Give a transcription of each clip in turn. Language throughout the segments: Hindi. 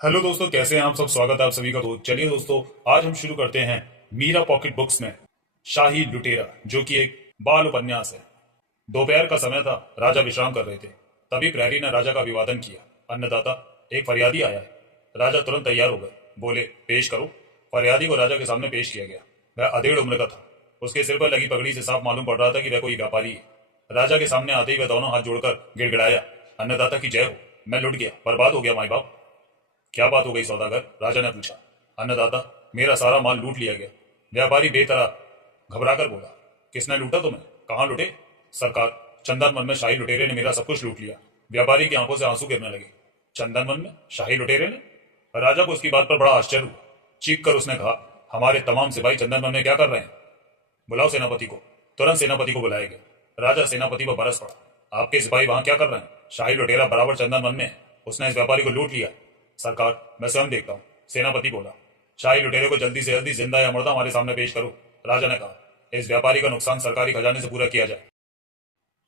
हेलो दोस्तों, कैसे हैं आप सब। स्वागत है आप सभी का। तो चलिए दोस्तों, आज हम शुरू करते हैं मीरा पॉकेट बुक्स में शाही लुटेरा, जो कि एक बाल उपन्यास है। दोपहर का समय था। राजा विश्राम कर रहे थे। तभी प्रहरी ने राजा का अभिवादन किया। अन्नदाता, एक फरियादी आया है। राजा तुरंत तैयार हो गए। बोले, पेश करो। फरियादी को राजा के सामने पेश किया गया। वह अधेड़ उम्र का था। उसके सिर पर लगी पगड़ी से साफ मालूम पड़ रहा था कि वह कोई व्यापारी है। राजा के सामने आते ही वह दोनों हाथ जोड़कर गिड़गिड़ाया, अन्नदाता की जय हो। मैं लुट गया, बर्बाद हो गया माई बाप। क्या बात हो गई सौदागर, राजा ने पूछा। अन्नदाता, मेरा सारा माल लूट लिया गया। व्यापारी बेतरह घबराकर बोला, किसने लूटा तुम्हें, कहाँ लुटे। सरकार, चंदन मन में शाही लुटेरे ने मेरा सब कुछ लूट लिया। व्यापारी की आंखों से आंसू गिरने लगे। चंदन मन में शाही लुटेरे ने। राजा को उसकी बात पर बड़ा आश्चर्य हुआ। चीख कर उसने कहा, हमारे तमाम सिपाही चंदन मन में क्या कर रहे हैं। बुलाओ सेनापति को। तुरंत सेनापति को बुलाया गया। राजा सेनापति पर बरस पड़ा। आपके सिपाही वहां क्या कर रहे हैं। शाही लुटेरा बराबर चंदन मन में है। उसने इस व्यापारी को लूट लिया। सरकार, मैं स्वयं देखता हूँ, सेनापति बोला। शाही लुटेरे को जल्दी से जल्दी जिंदा या मुर्दा हमारे सामने पेश करो, राजा ने कहा। इस व्यापारी का नुकसान सरकारी खजाने से पूरा किया जाए।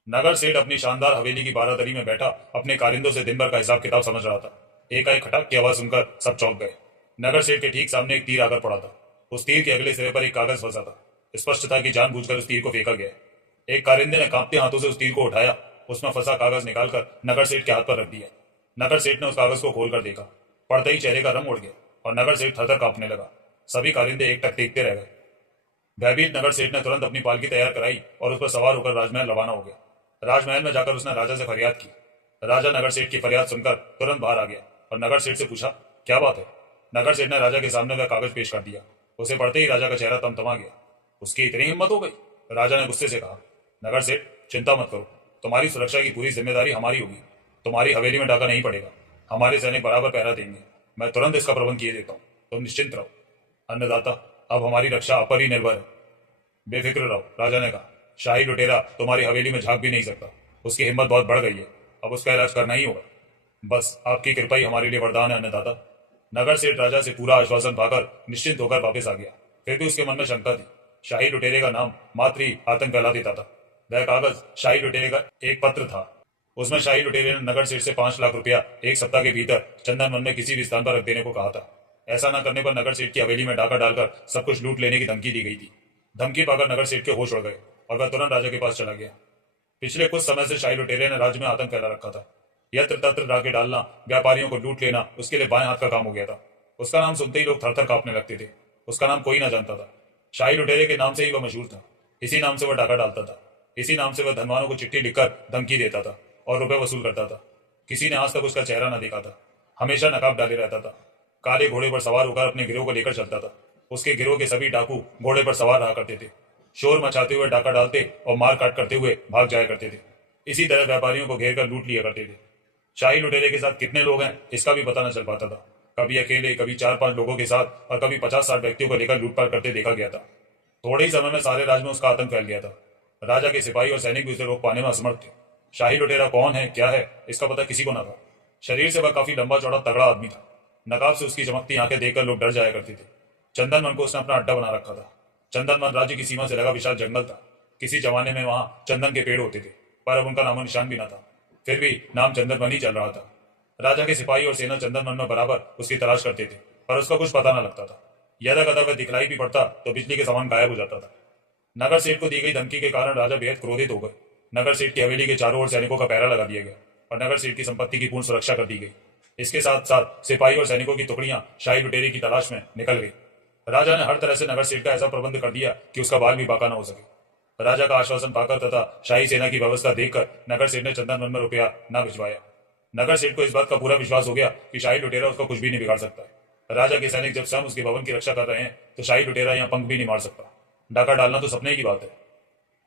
नगर सेठ अपनी शानदार हवेली की बारादरी में बैठा अपने कारिंदों से दिन भर का हिसाब किताब समझ रहा था। एकाएक खटक की आवाज सुनकर सब चौंक गए। नगर सेठ के ठीक सामने एक तीर आकर पड़ा था। उस तीर के अगले सिरे पर एक कागज फंसा था। स्पष्ट था कि जानबूझकर उस तीर को फेंका गया। एक कारिंदे ने कांपते हाथों से उस तीर को उठाया। उसमें फंसा कागज निकालकर नगर सेठ के हाथ पर रख दिया। नगर सेठ ने उस कागज को खोलकर देखा। पड़ते ही चेहरे का रंग उड़ गया और नगर सेठ थरथर कांपने लगा। सभी कारिंदे एकटक देखते रह गए। भयभीत नगर सेठ ने तुरंत अपनी पालकी तैयार कराई और उस पर सवार होकर राजमहल रवाना हो गया। राजमहल में जाकर उसने राजा से फरियाद की। राजा नगर सेठ की फरियाद सुनकर तुरंत बाहर आ गया और नगर सेठ से पूछा, क्या बात है। नगर सेठ ने राजा के सामने वह कागज पेश कर दिया। उसे पढ़ते ही राजा का चेहरा तमतमा गया। उसकी इतनी हिम्मत हो गई, राजा ने गुस्से से कहा। नगर सेठ, चिंता मत करो, तुम्हारी सुरक्षा की पूरी जिम्मेदारी हमारी होगी। तुम्हारी हवेली में डाका नहीं पड़ेगा। हमारे सैनिक बराबर पहरा देंगे। मैं तुरंत इसका प्रबंध किए देता हूँ, तुम निश्चिंत रहो। अन्नदाता, अब हमारी रक्षा आप पर ही निर्भर है। बेफिक्र रहो, राजा ने कहा। शाही लुटेरा तुम्हारी हवेली में झांक भी नहीं सकता। उसकी हिम्मत बहुत बढ़ गई है। अब उसका इलाज करना ही होगा। बस आपकी कृपा ही हमारे लिए वरदान है अन्नदाता। नगर सेठ राजा से पूरा आश्वासन पाकर निश्चिंत होकर वापस आ गया। फिर भी उसके मन में शंका थी। शाही लुटेरे का नाम मात्र ही आतंक फैला देता था। वह कागज शाही लुटेरे का एक पत्र था। उसमें शाही लुटेरे ने नगर सेठ से 5 लाख रुपया एक सप्ताह के भीतर चंदन वन में किसी भी स्थान पर रख देने को कहा था। ऐसा न करने पर नगर सेठ की हवेली में डाका डालकर सब कुछ लूट लेने की धमकी दी गई थी। धमकी पाकर नगर सेठ के होश उड़ गए और वह तुरंत राजा के पास चला गया। पिछले कुछ समय से शाही लुटेरे ने राज्य में आतंक फैला रखा था। यत्र तत्र डाके डालना, व्यापारियों को लूट लेना उसके लिए बाएं हाथ का काम हो गया था। उसका नाम सुनते ही लोग थरथर कांपने लगते थे। उसका नाम कोई ना जानता था। शाही लुटेरे के नाम से ही वह मशहूर था। इसी नाम से वह डाका डालता था। इसी नाम से वह धनवानों को चिट्ठी लिखकर धमकी देता था और रुपए वसूल करता था। किसी ने आज तक उसका चेहरा न देखा था। हमेशा नकाब डाले रहता था। काले घोड़े पर सवार होकर अपने गिरोह को लेकर चलता था। उसके गिरोह के सभी डाकू घोड़े पर सवार रहा करते थे। शोर मचाते हुए डाका डालते और मार काट करते हुए भाग जाया करते थे। इसी तरह व्यापारियों को घेर कर लूट लिया करते थे। शाही लुटेरे के साथ कितने लोग हैं इसका भी पता न चल पाता था। कभी अकेले, कभी 4-5 लोगों के साथ और कभी 50-60 व्यक्तियों को लेकर लूटपाट करते देखा गया था। थोड़े ही समय में सारे राज्य में उसका आतंक फैल गया था। राजा के सिपाही और सैनिक भी उसे रोक पाने में असमर्थ थे। शाही लुटेरा कौन है, क्या है, इसका पता किसी को न था। शरीर से वह काफी लंबा चौड़ा तगड़ा आदमी था। नकाब से उसकी चमकती आंखें देखकर लोग डर जाया करते थे। चंदन वन को उसने अपना अड्डा बना रखा था। चंदन वन राज्य की सीमा से लगा विशाल जंगल था। किसी जमाने में वहां चंदन के पेड़ होते थे, पर अब उनका नामो निशान भी न था। फिर भी नाम चंदन वन ही चल रहा था। राजा के सिपाही और सेना चंदन वन में बराबर उसकी तलाश करते थे, पर उसका कुछ पता न लगता था। यदा कदा वह दिखलाई भी पड़ता तो बिजली के समान गायब हो जाता था। नगर सेठ को दी गई धमकी के कारण राजा बेहद क्रोधित हो गए। नगर सेठ की हवेली के चारों ओर सैनिकों का पहरा लगा दिया गया और नगर सेठ की संपत्ति की पूर्ण सुरक्षा कर दी गई। इसके साथ साथ सिपाही और सैनिकों की टुकड़ियां शाही लुटेरे की तलाश में निकल गई। राजा ने हर तरह से नगर सेठ का ऐसा प्रबंध कर दिया कि उसका बाल भी बाका न हो सके। राजा का आश्वासन पाकर तथा शाही सेना की व्यवस्था देखकर नगर सेठ ने चंदन वन में रुपया न भिजवाया। नगर सेठ को इस बात का पूरा विश्वास हो गया कि शाही लुटेरा उसका कुछ भी नहीं बिगाड़ सकता है। राजा के सैनिक जब स्वयं उसके भवन की रक्षा कर रहे हैं तो शाही लुटेरा यहाँ पंख भी नहीं मार सकता। डाका डालना तो सपने की बात है।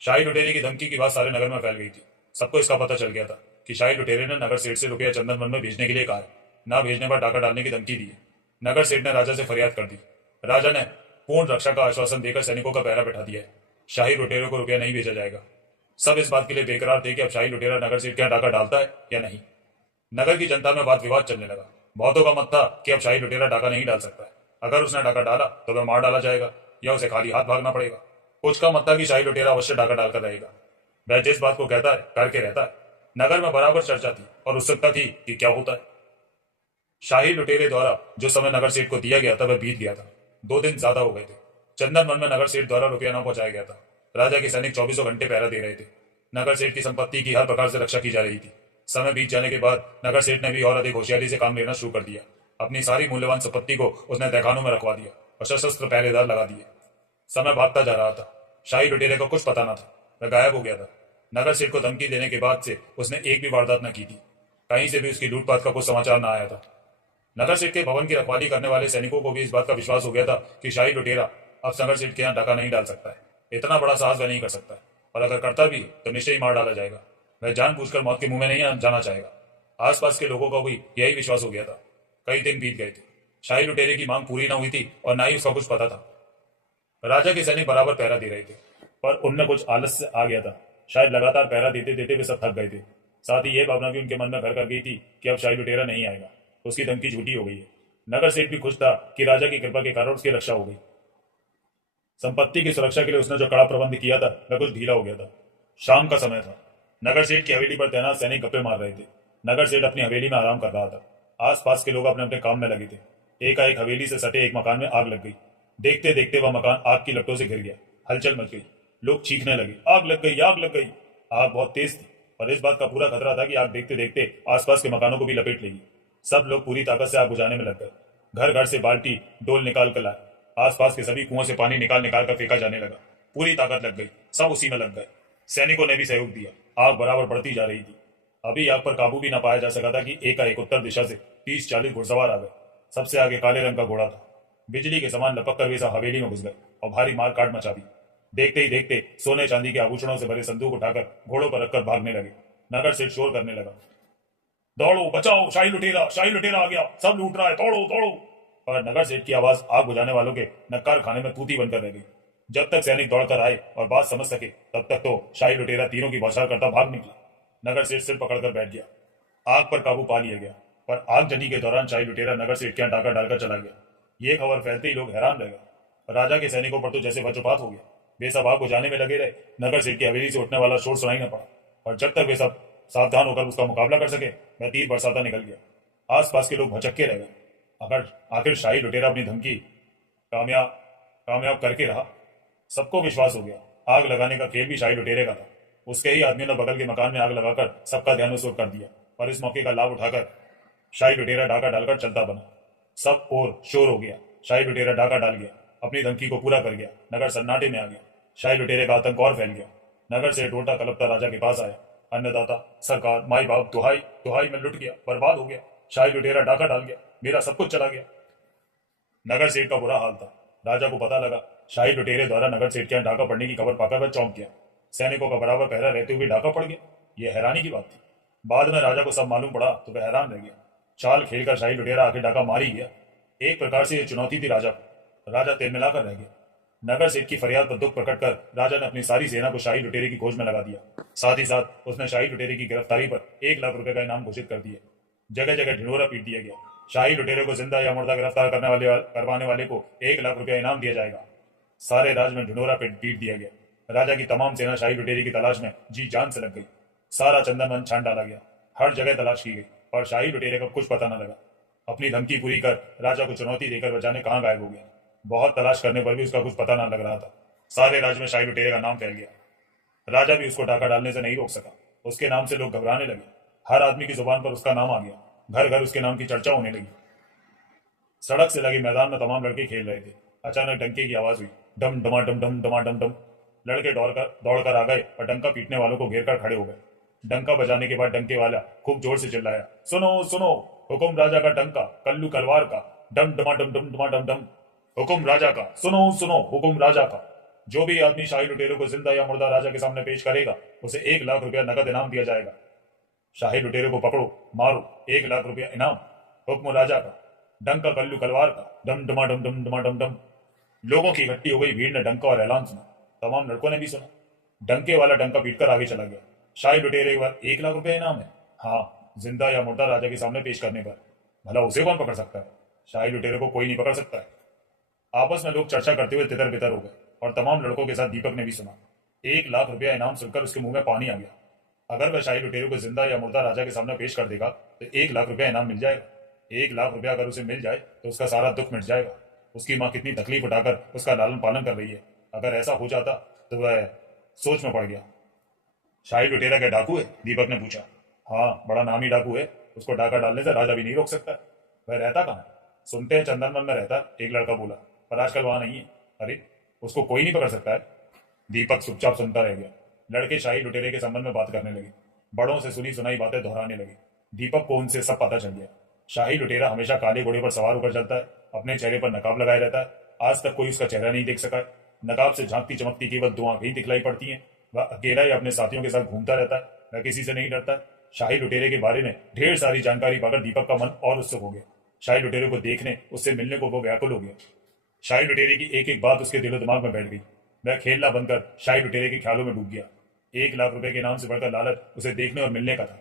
शाही लुटेरे की धमकी की बात सारे नगर में फैल गई थी। सबको इसका पता चल गया था कि शाही लुटेरे ने नगर सेठ से रुपया चंदन वन में भेजने के लिए कहा है। न भेजने पर डाका डालने की धमकी दी है। नगर सेठ ने राजा से फरियाद कर दी। राजा ने पूर्ण रक्षा का आश्वासन देकर सैनिकों का पहरा बैठा दिया है। शाही लुटेरे को रुपया नहीं भेजा जाएगा। सब इस बात के लिए बेकरार थे कि अब शाही लुटेरा नगर सेठ के यहाँ डाका डालता है या नहीं। नगर की जनता में वाद विवाद चलने लगा। बहुतों का मत था कि अब शाही लुटेरा डाका नहीं डाल सकता है। अगर उसने डाका डाला तो वह मार डाला जाएगा या उसे खाली हाथ भागना पड़ेगा। कुछ का मत था कि शाही लुटेरा अवश्य डाका डालकर रहेगा। वह जिस बात को कहता है करके रहता है। नगर में बराबर चर्चा थी और उत्सुकता थी कि क्या होता है। शाही लुटेरे द्वारा जो समय नगर सेठ को दिया गया था वह बीत गया था। 2 दिन ज्यादा हो गए थे। चंदन वन में नगर सेठ द्वारा रुपया न पहुंचाया गया था। राजा के सैनिक 24 घंटे पहरा दे रहे थे। नगर सेठ की संपत्ति की हर प्रकार से रक्षा की जा रही थी। समय बीत जाने के बाद नगर सेठ ने भी और अधिक होशियारी से काम लेना शुरू कर दिया। अपनी सारी मूल्यवान संपत्ति को उसने तहखानों में रखवा दिया और सशस्त्र पहरेदार लगा दिए। समय भागता जा रहा था। शाही लुटेरे को कुछ पता न था, वह गायब हो गया था। नगर सेठ को धमकी देने के बाद से उसने एक भी वारदात न की थी। कहीं से भी उसकी लूटपाट का कुछ समाचार न आया था। नगर सेठ के भवन की रखवाली करने वाले सैनिकों को भी इस बात का विश्वास हो गया था कि शाही लुटेरा अब नगर सेठ के यहाँ डाका नहीं डाल सकता है। इतना बड़ा साहस वह नहीं कर सकता है, और अगर करता भी तो निश्चय ही मार डाला जाएगा। वह जानबूझकर मौत के मुंह में नहीं जाना चाहेगा। आसपास के लोगों को भी यही विश्वास हो गया था। कई दिन बीत गए थे। शाही लुटेरे की मांग पूरी न हुई थी और ना ही उसका कुछ पता था। राजा के सैनिक बराबर पहरा दे रहे थे, पर उनमें कुछ आलस्य आ गया था। शायद लगातार पहरा देते देते वे सब थक गए थे। साथ ही यह भावना भी उनके मन में घर कर गई थी कि अब शाही लुटेरा नहीं आएगा। उसकी धमकी झूठी हो गई है। नगर सेठ भी खुश था कि राजा की कृपा के कारण उसकी रक्षा हो गई। संपत्ति की सुरक्षा के लिए उसने जो कड़ा प्रबंध किया था वह कुछ ढीला हो गया था। शाम का समय था। नगर सेठ की हवेली पर तैनात सैनिक गप्पे मार रहे थे। नगर सेठ अपनी हवेली में आराम कर रहा था। आसपास के लोग अपने अपने काम में लगे थे। एकाएक हवेली से सटे एक मकान में आग लग गई। देखते देखते वह मकान आग की लपटों से घिर गया। हलचल मच गई। लोग चीखने लगे, आग लग गई, आग लग गई। आग बहुत तेज थी और इस बात का पूरा खतरा था कि आग देखते देखते आसपास के मकानों को भी लपेट लेगी। सब लोग पूरी ताकत से आग बुझाने में लग गए। घर घर से बाल्टी डोल निकाल कर लाए। आसपास के सभी कुओं से पानी निकाल निकाल कर फेंका जाने लगा। पूरी ताकत लग गई। सब उसी में लग गए। सैनिकों ने भी सहयोग दिया। आग बराबर बढ़ती जा रही थी। अभी आग पर काबू भी न पाया जा सका था कि एकाएक उत्तर दिशा से 30-40 घुड़सवार आ गए। सबसे आगे काले रंग का घोड़ा था। बिजली के समान लपक कर वे सब हवेली में घुस गए और भारी मार काट मचा दी। देखते ही देखते सोने चांदी के आभूषणों से भरे संदूक उठाकर घोड़ों पर रखकर भागने लगे। नगर सेठ शोर करने लगा, दौड़ो, बचाओ, शाही लुटेरा आ गया, सब लूट रहा है, दौड़ो दौड़ो। और नगर सेठ की आवाज आग बुझाने वालों के नक्कार खाने में तूती बनकर रह गई। जब तक सैनिक दौड़कर आए और बात समझ सके तब तक तो शाही लुटेरा तीरों की बौछार करता भाग निकला। नगर सेठ सिर पकड़कर बैठ गया। आग पर काबू पा लिया गया, पर आगजनी के दौरान शाही लुटेरा नगर सेठ के यहाँ डाका डालकर चला गया। ये खबर फैलते ही लोग हैरान रह गए। राजा के सैनिकों पर तो जैसे वज्रपात हो गया। वे सब आग बुझाने में लगे रहे। नगर सेठ की हवेली से उठने वाला शोर सुनाई न पड़ा, और जब तक वे सब सावधान होकर उसका मुकाबला कर सके वह तीर बरसाता निकल गया। आसपास के लोग भचक्के रह गए। अगर आखिर शाही लुटेरा अपनी धमकी कामयाब कामयाब करके रहा। सबको विश्वास हो गया आग लगाने का खेल भी शाही लुटेरे का था। उसके ही आदमियों ने बगल के मकान में आग लगाकर सबका ध्यान उस ओर कर दिया, और इस मौके का लाभ उठाकर शाही लुटेरा डाका डालकर चलता बना। सब और शोर हो गया। शाही लुटेरा डाका डाल गया, अपनी धमकी को पूरा कर गया। नगर सन्नाटे में आ गया। शाही लुटेरे का आतंक और फैल गया। नगर से टोटा कलपता राजा के पास आया। अन्नदाता, सरकार, माई बाप, दुहाई दुहाई में लुट गया, बर्बाद हो गया। शाही लुटेरा डाका डाल गया, मेरा सब कुछ चला गया। नगर सेठ का बुरा हाल था। राजा को पता लगा शाही लुटेरे द्वारा नगर सेठ के यहाँ डाका पड़ने की खबर पाकर वह चौंक गया। सैनिकों का बराबर पहरा रहते हुए डाका पड़ गया, यह हैरानी की बात थी। बाद में राजा को सब मालूम पड़ा तो वह हैरान रह गया। चाल खेलकर शाही लुटेरा आके डाका मार ही गया। एक प्रकार से यह चुनौती थी राजा को। राजा तिलमिलाकर रह गया। नगर सेठ की फरियाद पर दुख प्रकट कर राजा ने अपनी सारी सेना को शाही लुटेरे की खोज में लगा दिया। साथ ही साथ उसने शाही लुटेरे की गिरफ्तारी पर 1 लाख रुपए का इनाम घोषित कर दिया। जगह जगह ढिंढोरा पीट दिया गया। शाही लुटेरे को जिंदा या मुर्दा गिरफ्तार करवाने वाले को 1 लाख रुपया इनाम दिया जाएगा। सारे राज्य में ढिंढोरा पीट दिया गया। राजा की तमाम सेना शाही लुटेरे की तलाश में जी जान से लग गई। सारा चंदन वन छान डाला गया। हर जगह तलाश की गई, और शाही लुटेरे का कुछ पता न लगा। अपनी धमकी पूरी कर राजा को चुनौती देकर बचाने कहाँ गायब हो गया। बहुत तलाश करने पर भी उसका कुछ पता न लग रहा था। सारे राज्य में शाही लुटेरे का नाम फैल गया। राजा भी उसको डाका डालने से नहीं रोक सका। उसके नाम से लोग घबराने लगे। हर आदमी की जुबान पर उसका नाम आ गया। घर घर उसके नाम की चर्चा होने लगी। सड़क से लगे मैदान में तमाम लड़के खेल रहे थे। अचानक डंके की आवाज हुई, डम डमा डम डम डमा डम डम। लड़के दौड़कर आ गए और डंका पीटने वालों को घेर कर खड़े हो गए। डंका बजाने के बाद डंके वाला खूब जोर से चिल्लाया, सुनो सुनो, हुकुम राजा का डंका, कल्लू कलवार का, डम डमा डम डम डमा डम डम। हुकुम राजा का, सुनो सुनो, हुकुम राजा का। जो भी आदमी शाही लुटेरों को जिंदा या मुर्दा राजा के सामने पेश करेगा उसे 1 लाख रुपया नकद इनाम दिया जाएगा। शाही लुटेरे को पकड़ो, मारो, 1 लाख रुपया इनाम। हुक्म राजा का, डंका कल्लू कलवार का, डम डमा डम डम डमा डम डम। लोगों की इकट्ठी हो गई भीड़ ने डंका और ऐलान सुना। तमाम लड़कों ने भी सुना। डंके वाला डंका पीटकर आगे चला गया। शाही लुटेरे पर 1 लाख रुपया इनाम है। हाँ, जिंदा या मुर्दा राजा के सामने पेश करने पर। भला उसे कौन पकड़ सकता है? शाही लुटेरे को कोई नहीं पकड़ सकता है। आपस में लोग चर्चा करते हुए तितर बितर हो गए, और तमाम लड़कों के साथ दीपक ने भी सुना। 1 लाख रुपया इनाम सुनकर उसके मुंह में पानी आ गया। अगर वह शाही लुटेरे को जिंदा या मुर्दा राजा के सामने पेश कर देगा तो 1 लाख रुपया इनाम मिल जाएगा। 1 लाख रुपया अगर उसे मिल जाए तो उसका सारा दुख मिट जाएगा। उसकी माँ कितनी तकलीफ उठाकर उसका लालन पालन कर रही है, अगर ऐसा हो जाता तो वह सोच में पड़ गया। शाही लुटेरा क्या डाकू है? दीपक ने पूछा। हाँ, बड़ा नामी डाकू है। उसको डाका डालने से राजा भी नहीं रोक सकता। वह रहता कहाँ है? सुनते हैं चंदनवन में रहता है, एक लड़का बोला, पर आजकल वहां नहीं है। अरे, उसको कोई नहीं पकड़ सकता है? दीपक चुपचाप सुनता रह गया। लड़के शाही लुटेरे के संबंध में बात करने लगे, बड़ों से सुनी सुनाई बातें दोहराने लगे। दीपक को उनसे सब पता चल गया। शाही लुटेरा हमेशा काले घोड़े पर सवार होकर चलता है, अपने चेहरे पर नकाब लगाए रहता है। आज तक कोई उसका चेहरा नहीं देख सका है। नकाब से झांकती चमकती केवल 2 आंखें ही दिखलाई पड़ती हैं। वह अकेला ही अपने साथियों के साथ घूमता रहता है, वह किसी से नहीं डरता। शाही लुटेरे के बारे में ढेर सारी जानकारी पाकर दीपक का मन और उत्सुक हो गया। शाही लुटेरे को देखने, उससे मिलने को वो व्याकुल हो गया। शाही लुटेरे की एक एक बात उसके दिलो दिमाग में बैठ गई। वह खेलना बनकर शाही लुटेरे के ख्यालों में डूब गया। 1 लाख रुपए के इनाम से बढ़कर लालच उसे देखने और मिलने का था।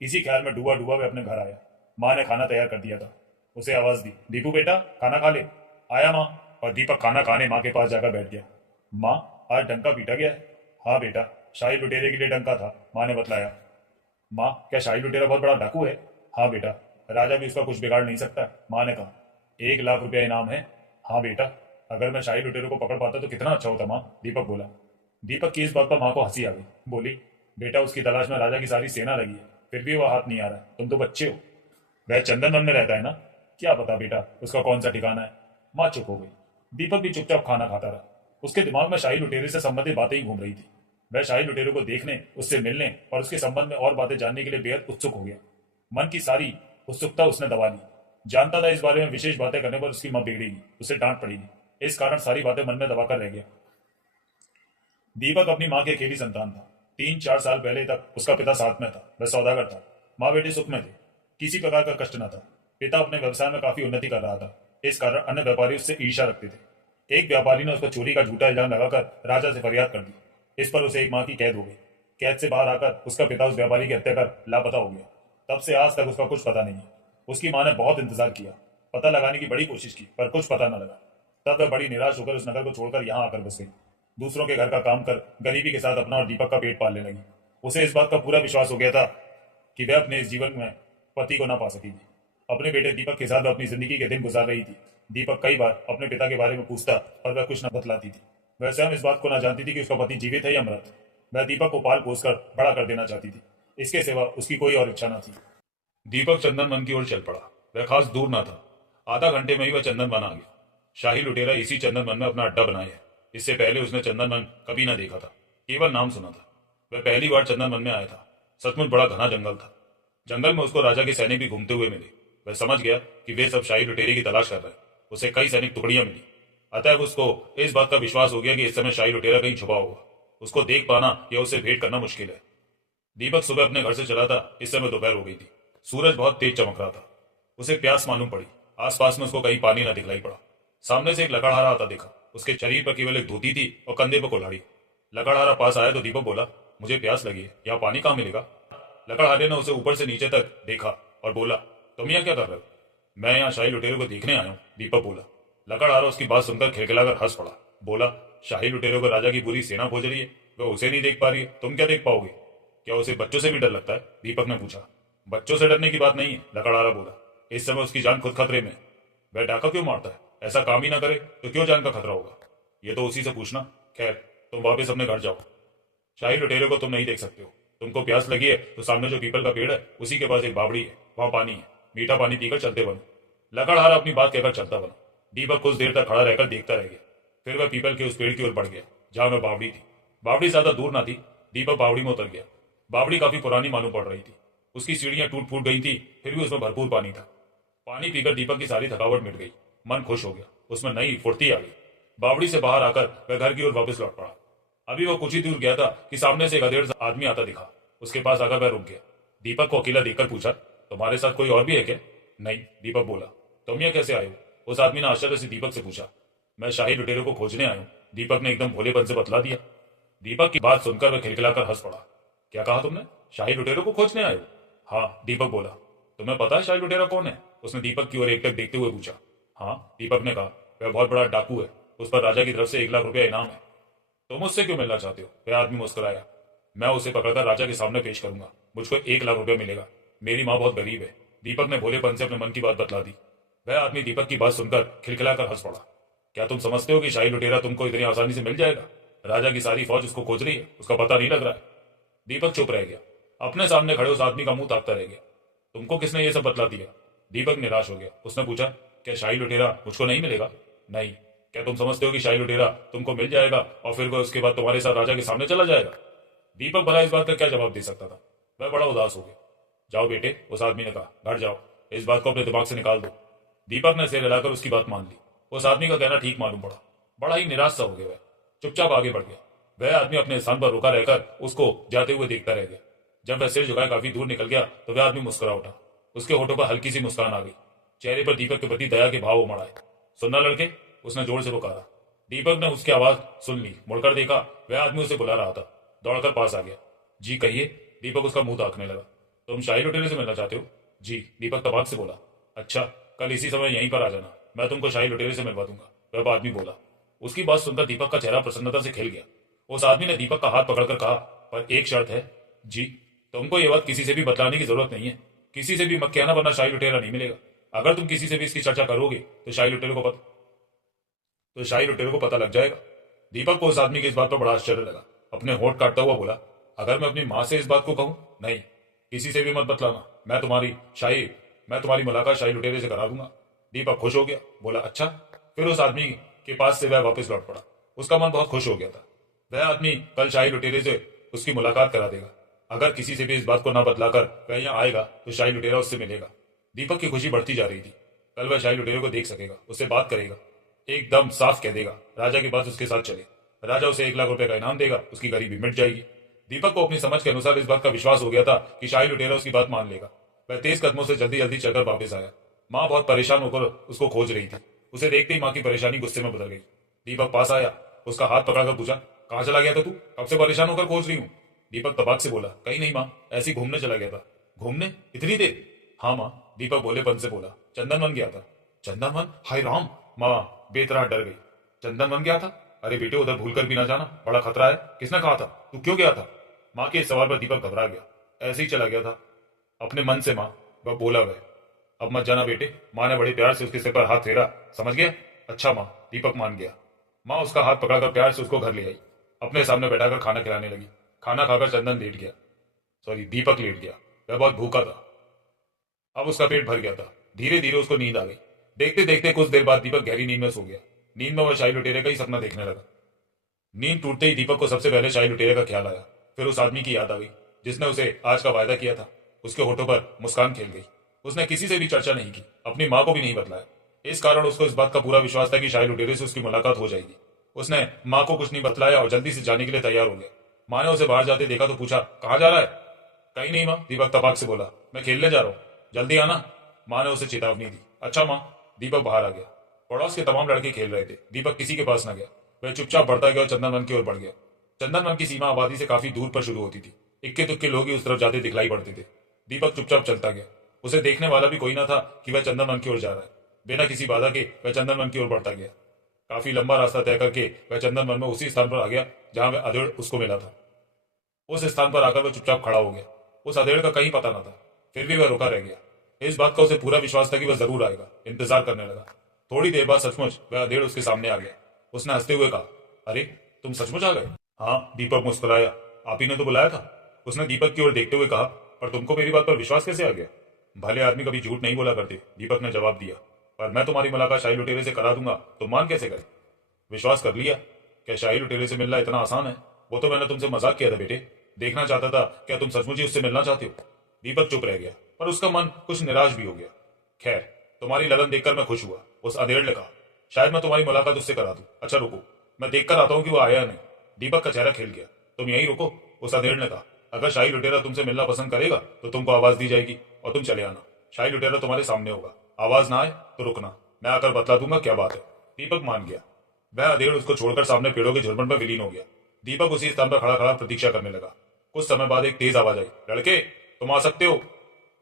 इसी ख्याल में डूबा डूबा वह अपने घर आया। माँ ने खाना तैयार कर दिया था। उसे आवाज दी, दीपू बेटा खाना खा ले। आया माँ। और दीपक खाना खाने माँ के पास जाकर बैठ गया। माँ, आज डंका पीटा गया है? हाँ बेटा, शाही लुटेरे के लिए डंका था, माँ ने बतलाया। माँ, क्या शाही लुटेरा बहुत बड़ा डाकू है? हाँ बेटा, राजा भी उसका कुछ बिगाड़ नहीं सकता, माँ ने कहा। 1 लाख रुपया इनाम है? हाँ बेटा, अगर मैं शाही लुटेरे को पकड़ पाता तो कितना अच्छा होता माँ, दीपक बोला। दीपक की इस बात पर माँ को हंसी आ गई। बोली, बेटा उसकी तलाश में राजा की सारी सेना लगी है, फिर भी वो हाथ नहीं आ रहा है, तुम तो बच्चे हो। वह चंदनवन में रहता है ना? क्या पता बेटा उसका कौन सा ठिकाना है। माँ चुप हो गई। दीपक भी चुपचाप खाना खाता रहा। उसके दिमाग में शाही लुटेरे से संबंधित बातें ही घूम रही थी। वह शाही लुटेरे को देखने, उससे मिलने और उसके संबंध में और बातें जानने के लिए बेहद उत्सुक हो गया। मन की सारी उत्सुकता उसने दबा ली। जानता था इस बारे में विशेष बातें करने पर उसकी मां बिगड़ेगी, उसे डांट पड़ेगी। इस कारण सारी बातें मन में दबाकर रह गया। दीपक अपनी मां के अकेली संतान था। 3-4 साल पहले तक उसका पिता साथ में था, वह सौदागर था। माँ बेटे सुख में थे, किसी प्रकार का कष्ट न था। पिता अपने व्यवसाय में काफी उन्नति कर रहा था, इस कारण अन्य व्यापारी उससे ईर्ष्या रखते थे। एक व्यापारी ने उस पर चोरी का झूठा इल्जाम लगाकर राजा से फरियाद कर दी। इस पर उसे 1 माह की कैद हो गई। कैद से बाहर आकर उसका पिता उस व्यापारी की हत्या कर लापता हो गया। तब से आज तक उसका कुछ पता नहीं है। उसकी माँ ने बहुत इंतजार किया, पता लगाने की बड़ी कोशिश की, पर कुछ पता न लगा। तब वह बड़ी निराश होकर उस नगर को छोड़कर यहाँ आकर बस गई। दूसरों के घर का काम कर गरीबी के साथ अपना और दीपक का पेट पालने लगी। उसे इस बात का पूरा विश्वास हो गया था कि वह अपने इस जीवन में पति को ना पा सकेगी। अपने बेटे दीपक के साथ वह अपनी जिंदगी के दिन गुजार रही थी। दीपक कई बार अपने पिता के बारे में पूछता और वह कुछ न बतलाती थी। वह स्वयं इस बात को न जानती थी कि उसका पति जीवित है या मृत। वह दीपक को पाल पोस कर बड़ा कर देना चाहती थी, इसके सिवा उसकी कोई और इच्छा न थी। दीपक चंदन वन की ओर चल पड़ा। वह खास दूर न था, आधा घंटे में ही वह चंदन वन आ गया। शाही लुटेरा इसी चंदन वन में अपना अड्डा बनाया है। इससे पहले उसने चंदन वन कभी न देखा था, केवल नाम सुना था। वह पहली बार चंदन वन में आया था। सचमुच बड़ा घना जंगल था। जंगल में उसको राजा के सैनिक भी घूमते हुए मिले। वह समझ गया कि वे सब शाही लुटेरे की तलाश कर रहे हैं। उसे कई सैनिक टुकड़ियां मिली, अतः उसको इस बात का विश्वास हो गया कि इस समय शाही लुटेरा कहीं छुपा होगा। उसको देख पाना या उसे भेंट करना मुश्किल है। दीपक सुबह अपने घर से चला था, इस समय दोपहर हो गई थी। सूरज बहुत तेज चमक रहा था। उसे प्यास मालूम पड़ी। आसपास में उसको कहीं पानी न दिखलाई पड़ा। सामने से एक लकड़हारा आता देखा। उसके शरीर पर केवल एक धोती थी और कंधे पर कुल्हाड़ी। लकड़हारा पास आया तो दीपक बोला, मुझे प्यास लगी है, यहाँ पानी कहाँ मिलेगा? लकड़हारे ने उसे ऊपर से नीचे तक देखा और बोला, तुम यहाँ क्या कर रहे हो? मैं यहाँ शाही लुटेरे को देखने आया हूँ, दीपक बोला। लकड़हारा उसकी बात सुनकर खिलखिलाकर हंस पड़ा। बोला, शाही लुटेरे को राजा की पूरी सेना खोज रही है, वह उसे नहीं देख पा रही है, तुम क्या देख पाओगे? क्या उसे बच्चों से भी डर लगता है? दीपक ने पूछा। बच्चों से डरने की बात नहीं है, लकड़हारा बोला। इस समय उसकी जान खुद खतरे में। वह डाका क्यों मारता है? ऐसा काम ही ना करे तो क्यों जान का खतरा होगा? ये तो उसी से पूछना। खैर, तुम वापस अपने घर जाओ। शाही लुटेरे को तुम नहीं देख सकते हो। तुमको प्यास लगी है तो सामने जो पीपल का पेड़ है उसी के पास एक बावड़ी है, वहां पानी है। मीठा पानी पीकर चलते बनो। लकड़हारा अपनी बात कहकर चलता बना। दीपक कुछ देर तक खड़ा रहकर देखता रह गया। फिर वह पीपल के उस पेड़ की ओर बढ़ गया जहां में बावड़ी थी। बावड़ी ज्यादा दूर ना थी। दीपक बावड़ी में उतर गया। बावड़ी काफी पुरानी मालूम पड़ रही थी। उसकी सीढ़ियां टूट फूट गई थी, फिर भी उसमें भरपूर पानी था। पानी पीकर दीपक की सारी थकावट मिट गई। मन खुश हो गया, उसमें नई फुर्ती आ गई। बावड़ी से बाहर आकर वह घर की ओर वापस लौट पड़ा। अभी वह कुछ ही दूर गया था कि सामने से एक अधेड़ आदमी आता दिखा। उसके पास आकर वह रुक गया। दीपक को अकेला देखकर पूछा, तुम्हारे साथ कोई और भी है क्या? नहीं, दीपक बोला। तुम यहाँ कैसे आए हो? उस आदमी ने आश्चर्य से दीपक से पूछा। मैं शाही लुटेरे को खोजने आया हूँ, दीपक ने एकदम भोलेपन से बतला दिया। दीपक की बात सुनकर वह खिलखिलाकर हंस पड़ा। क्या कहा तुमने? शाही लुटेरे को खोजने आए हो? हाँ, दीपक बोला। तुम्हें पता है शाही लुटेरा कौन है? उसने दीपक की ओर एकटक देखते हुए पूछा। हाँ, दीपक ने कहा। वह बहुत बड़ा डाकू है, उस पर राजा की तरफ से 1 लाख रुपया इनाम है। तुम उससे क्यों मिलना चाहते हो? वह आदमी मुस्कुराया। मैं उसे पकड़कर राजा के सामने पेश करूंगा, मुझको 1 लाख रुपया मिलेगा। मेरी माँ बहुत गरीब है, दीपक ने भोलेपन से अपने मन की बात बतला दी। वह आदमी दीपक की बात सुनकर खिलखिलाकर हंस पड़ा। क्या तुम समझते हो कि शाही लुटेरा तुमको इतनी आसानी से मिल जाएगा? राजा की सारी फौज उसको खोज रही है, उसका पता नहीं लग रहा है। दीपक चुप रह गया, अपने सामने खड़े उस आदमी का मुंह ताकता रह गया। तुमको किसने ये सब बतला दिया? दीपक निराश हो गया। उसने पूछा, क्या शाही लुटेरा मुझको नहीं मिलेगा? नहीं। क्या तुम समझते हो कि शाही लुटेरा तुमको मिल जाएगा और फिर वह उसके बाद तुम्हारे साथ राजा के सामने चला जाएगा? दीपक भला इस बात का क्या जवाब दे सकता था। वह बड़ा उदास हो गया। जाओ बेटे, उस आदमी ने कहा, घर जाओ, इस बात को अपने दिमाग से निकाल दो। दीपक ने सिर हिलाकर उसकी बात मान ली। उस आदमी का कहना ठीक मालूम पड़ा। बड़ा ही निराश सा हो गया। वह चुपचाप आगे बढ़ गया। वह आदमी अपने स्थान पर रुका रहकर उसको जाते हुए देखता रह गया। जब वह सिर झुकाए काफी दूर निकल गया तो वह आदमी मुस्कुरा उठा। उसके होठों पर हल्की सी मुस्कान आ गई। चेहरे पर दीपक के प्रति दया के भाव उमड़ आए। सुनना लड़के, उसने जोर से पुकारा। दीपक ने उसकी आवाज सुन ली। मुड़कर देखा, वह आदमी उसे बुला रहा था। दौड़कर पास आ गया। जी कहिए। दीपक उसका मुंह ताकने लगा। तुम शाही लुटेरे से मिलना चाहते हो? जी, दीपक तबाक से बोला। अच्छा, कल इसी समय यहीं पर आ जाना, मैं तुमको शाही लुटेरे से मिलवा दूंगा, वह आदमी बोला। उसकी बात सुनकर दीपक का चेहरा प्रसन्नता से खिल गया। उस आदमी ने दीपक का हाथ पकड़कर कहा, पर एक शर्त है। जी, तुमको ये बात किसी से भी बतलाने की जरूरत नहीं है। किसी से भी मत कहना, वरना शाही लुटेरा नहीं मिलेगा। अगर तुम किसी से भी इसकी चर्चा करोगे तो शाही लुटेरे को पता लग जाएगा। दीपक को उस आदमी की इस बात पर बड़ा आश्चर्य लगा। अपने होठ काटता हुआ बोला, अगर मैं अपनी मां से इस बात को कहूं? नहीं, किसी से भी मत बतलाना। मैं तुम्हारी मुलाकात शाही लुटेरे से करा दूंगा। दीपक खुश हो गया, बोला अच्छा। फिर उस आदमी के पास से वह वापस लौट पड़ा। उसका मन बहुत खुश हो गया था। वह आदमी कल शाही लुटेरे से उसकी मुलाकात करा देगा। अगर किसी से भी इस बात को न बतलाकर वह यहाँ आएगा तो शाही लुटेरा उससे मिलेगा। दीपक की खुशी बढ़ती जा रही थी। कल वह शाही लुटेरे को देख सकेगा, उससे बात करेगा, एकदम साफ कह देगा राजा की बात उसके साथ चले। राजा उसे 1 लाख रुपए का इनाम देगा, उसकी गरीबी मिट जाएगी। दीपक को अपनी समझ के अनुसार इस बात का विश्वास हो गया था कि शाही लुटेरा उसकी बात मान लेगा। वह तेज कदमों से जल्दी जल्दी चलकर वापस आया। माँ बहुत परेशान होकर उसको खोज रही थी। उसे देखते ही माँ की परेशानी गुस्से में बदल गई। दीपक पास आया, उसका हाथ पकड़कर पूछा, कहाँ चला गया था तू? कब से परेशान होकर खोज रही हूँ। दीपक तबाक से बोला, कहीं नहीं माँ, ऐसी घूमने चला गया था। घूमने? इतनी देर? हाँ माँ, दीपक भोलेपन से बोला, चंदन वन गया था। चंदन वन? हाय राम! माँ बेतरह डर गई। चंदन वन गया था? अरे बेटे, उधर भूल कर भी ना जाना, बड़ा खतरा है। किसने कहा था? तू क्यों गया था? माँ के इस सवाल पर दीपक घबरा गया। ऐसे ही चला गया था, अपने मन से माँ, वह बोला। वह अब मत जाना बेटे। माँ ने बड़े प्यार से उसके सिर पर हाथ फेरा। समझ गया? अच्छा माँ, दीपक मान गया। माँ उसका हाथ पकड़कर प्यार से उसको घर ले आई। अपने सामने बैठाकर खाना खिलाने लगी। खाना खाकर चंदन लेट गया, दीपक लेट गया। वह बहुत भूखा था, अब उसका पेट भर गया था। धीरे धीरे उसको नींद आ गई। देखते देखते कुछ देर बाद दीपक गहरी नींद में सो गया। नींद में वह शाही लुटेरे का ही सपना देखने लगा। नींद टूटते ही दीपक को सबसे पहले शाही लुटेरे का ख्याल आया। फिर उस आदमी की याद आ गई जिसने उसे आज का वायदा किया था। उसके होठों पर मुस्कान खेल गई। उसने किसी से भी चर्चा नहीं की, अपनी माँ को भी नहीं बतलाया। इस कारण उसको इस बात का पूरा विश्वास था कि शाही लुटेरे से उसकी मुलाकात हो जाएगी। उसने माँ को कुछ नहीं बतलाया और जल्दी से जाने के लिए तैयार हो गया। माँ ने उसे बाहर जाते देखा तो पूछा, कहाँ जा रहा है? कहीं नहीं माँ, दीपक तपाक से बोला, मैं खेलने जा रहा हूँ, जल्दी आना। माँ ने उसे चेतावनी दी। अच्छा माँ। दीपक बाहर आ गया। पड़ोस के तमाम लड़के खेल रहे थे। दीपक किसी के पास न गया। वह चुपचाप बढ़ता गया और चंदन वन की ओर बढ़ गया। चंदन वन की सीमा आबादी से काफी दूर पर शुरू होती थी। इक्के तुक्के लोग ही उस तरफ जाते दिखलाई पड़ते थे। दीपक चुपचाप चलता गया। उसे देखने वाला भी कोई ना था कि वह चंदन वन की ओर जा रहा है। बिना किसी बाधा के वह चंदन वन की ओर बढ़ता गया। काफी लंबा रास्ता तय करके वह चंदन वन में उसी स्थान पर आ गया जहां वह अधेड़ उसको मिला था। उस स्थान पर आकर वह चुपचाप खड़ा हो गया। उस अधेड़ का कहीं पता न था, फिर भी वह रुका रह गया। इस बात का उसे पूरा विश्वास था कि वह जरूर आएगा। इंतजार करने लगा। थोड़ी देर बाद सचमुच वह अधेड़ उसके सामने आ गया। उसने हंसते हुए कहा, अरे तुम सचमुच आ गए? हाँ, दीपक मुस्कुराया, आप ही ने तो बुलाया था। उसने दीपक की ओर देखते हुए कहा, पर तुमको मेरी बात पर विश्वास कैसे आ गया? भले आदमी कभी झूठ नहीं बोला करते, दीपक ने जवाब दिया, पर मैं तुम्हारी मुलाकात शाही लुटेरे से करा दूंगा, तुम मान कैसे करे? विश्वास कर लिया? क्या शाही लुटेरे से मिलना इतना आसान है? वो तो मैंने तुमसे मजाक किया था बेटे, देखना चाहता था क्या तुम सचमुच ही उससे मिलना चाहते हो। दीपक चुप रह गया, पर उसका मन कुछ निराश भी हो गया। खैर, तुम्हारी लगन देखकर मैं खुश हुआ। उस अधेड़ ने कहा, शायद मैं तुम्हारी मुलाकात उससे करा दूं। अच्छा रुको, मैं देखकर आता हूं कि वो आया नहीं। दीपक का चेहरा खिल गया। तुम यहीं रुको, उस अधेड़ ने कहा। अगर शाही लुटेरा तुमसे मिलना पसंद करेगा तो तुमको आवाज दी जाएगी और तुम चले आना। शाही लुटेरा तुम्हारे सामने होगा, आवाज ना आए तो रुकना, मैं आकर बतला दूंगा क्या बात है। दीपक मान गया। वह अधेड़ उसको छोड़कर सामने पेड़ों के झुरमट में विलीन हो गया। दीपक उसी स्थान पर खड़ा खड़ा प्रतीक्षा करने लगा। कुछ समय बाद एक तेज आवाज आई, लड़के तुम आ सकते हो।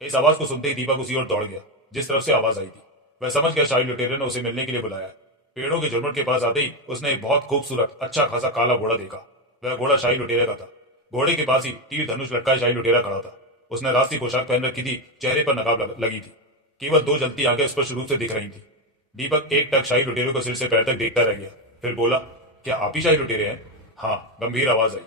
इस आवाज को सुनते ही दीपक उसी ओर दौड़ गया जिस तरफ से आवाज आई थी। वह समझ गया शाही लुटेरे ने उसे मिलने के लिए बुलाया। पेड़ों के झुरमट के पास आते ही उसने एक बहुत खूबसूरत अच्छा खासा काला घोड़ा देखा। वह घोड़ा शाही लुटेरे का था। घोड़े के पास ही तीर धनुष लटकाए शाही लुटेरा खड़ा था। उसने राष्ट्रीय पोशाक पहन रखी थी, चेहरे पर नकाब लगी थी, केवल दो जलती आंखें स्पष्ट रूप से दिख रही थी। दीपक एक टक शाही लुटेरे को सिर से पैर तक देखता रह गया, फिर बोला, क्या आप ही शाही लुटेरे हैं? हाँ, गंभीर आवाज आई।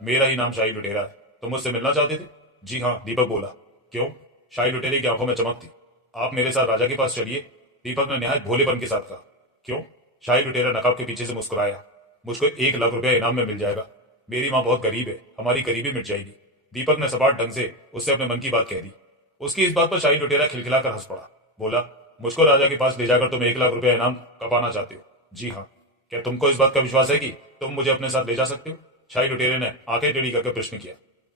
मेरा ही नाम शाही लुटेरा है। तुम मुझसे मिलना चाहते थे? जी हाँ, दीपक बोला। क्यों? शाही लुटेरे की आंखों में चमक थी। आप मेरे साथ राजा के पास चलिए, दीपक ने निहायत भोलेपन के साथ कहा। क्यों? शाही लुटेरा नकाब के पीछे से मुस्कुराया। मुझको 1 लाख रुपया इनाम में मिल जाएगा। मेरी माँ बहुत गरीब है, हमारी गरीबी मिट जाएगी। दीपक ने सपाट ढंग से उससे अपने मन की बात कह दी। उसकी इस बात पर शाही लुटेरा खिलखिलाकर हंस पड़ा। बोला, मुझको राजा के पास ले जाकर तुम 1 लाख रुपया इनाम कमाना चाहते हो? जी हाँ। क्या तुमको इस बात का विश्वास है कि तुम मुझे अपने साथ ले जा सकते हो? शाही लुटेरे ने आंखें टेढ़ी करके प्रश्न किया।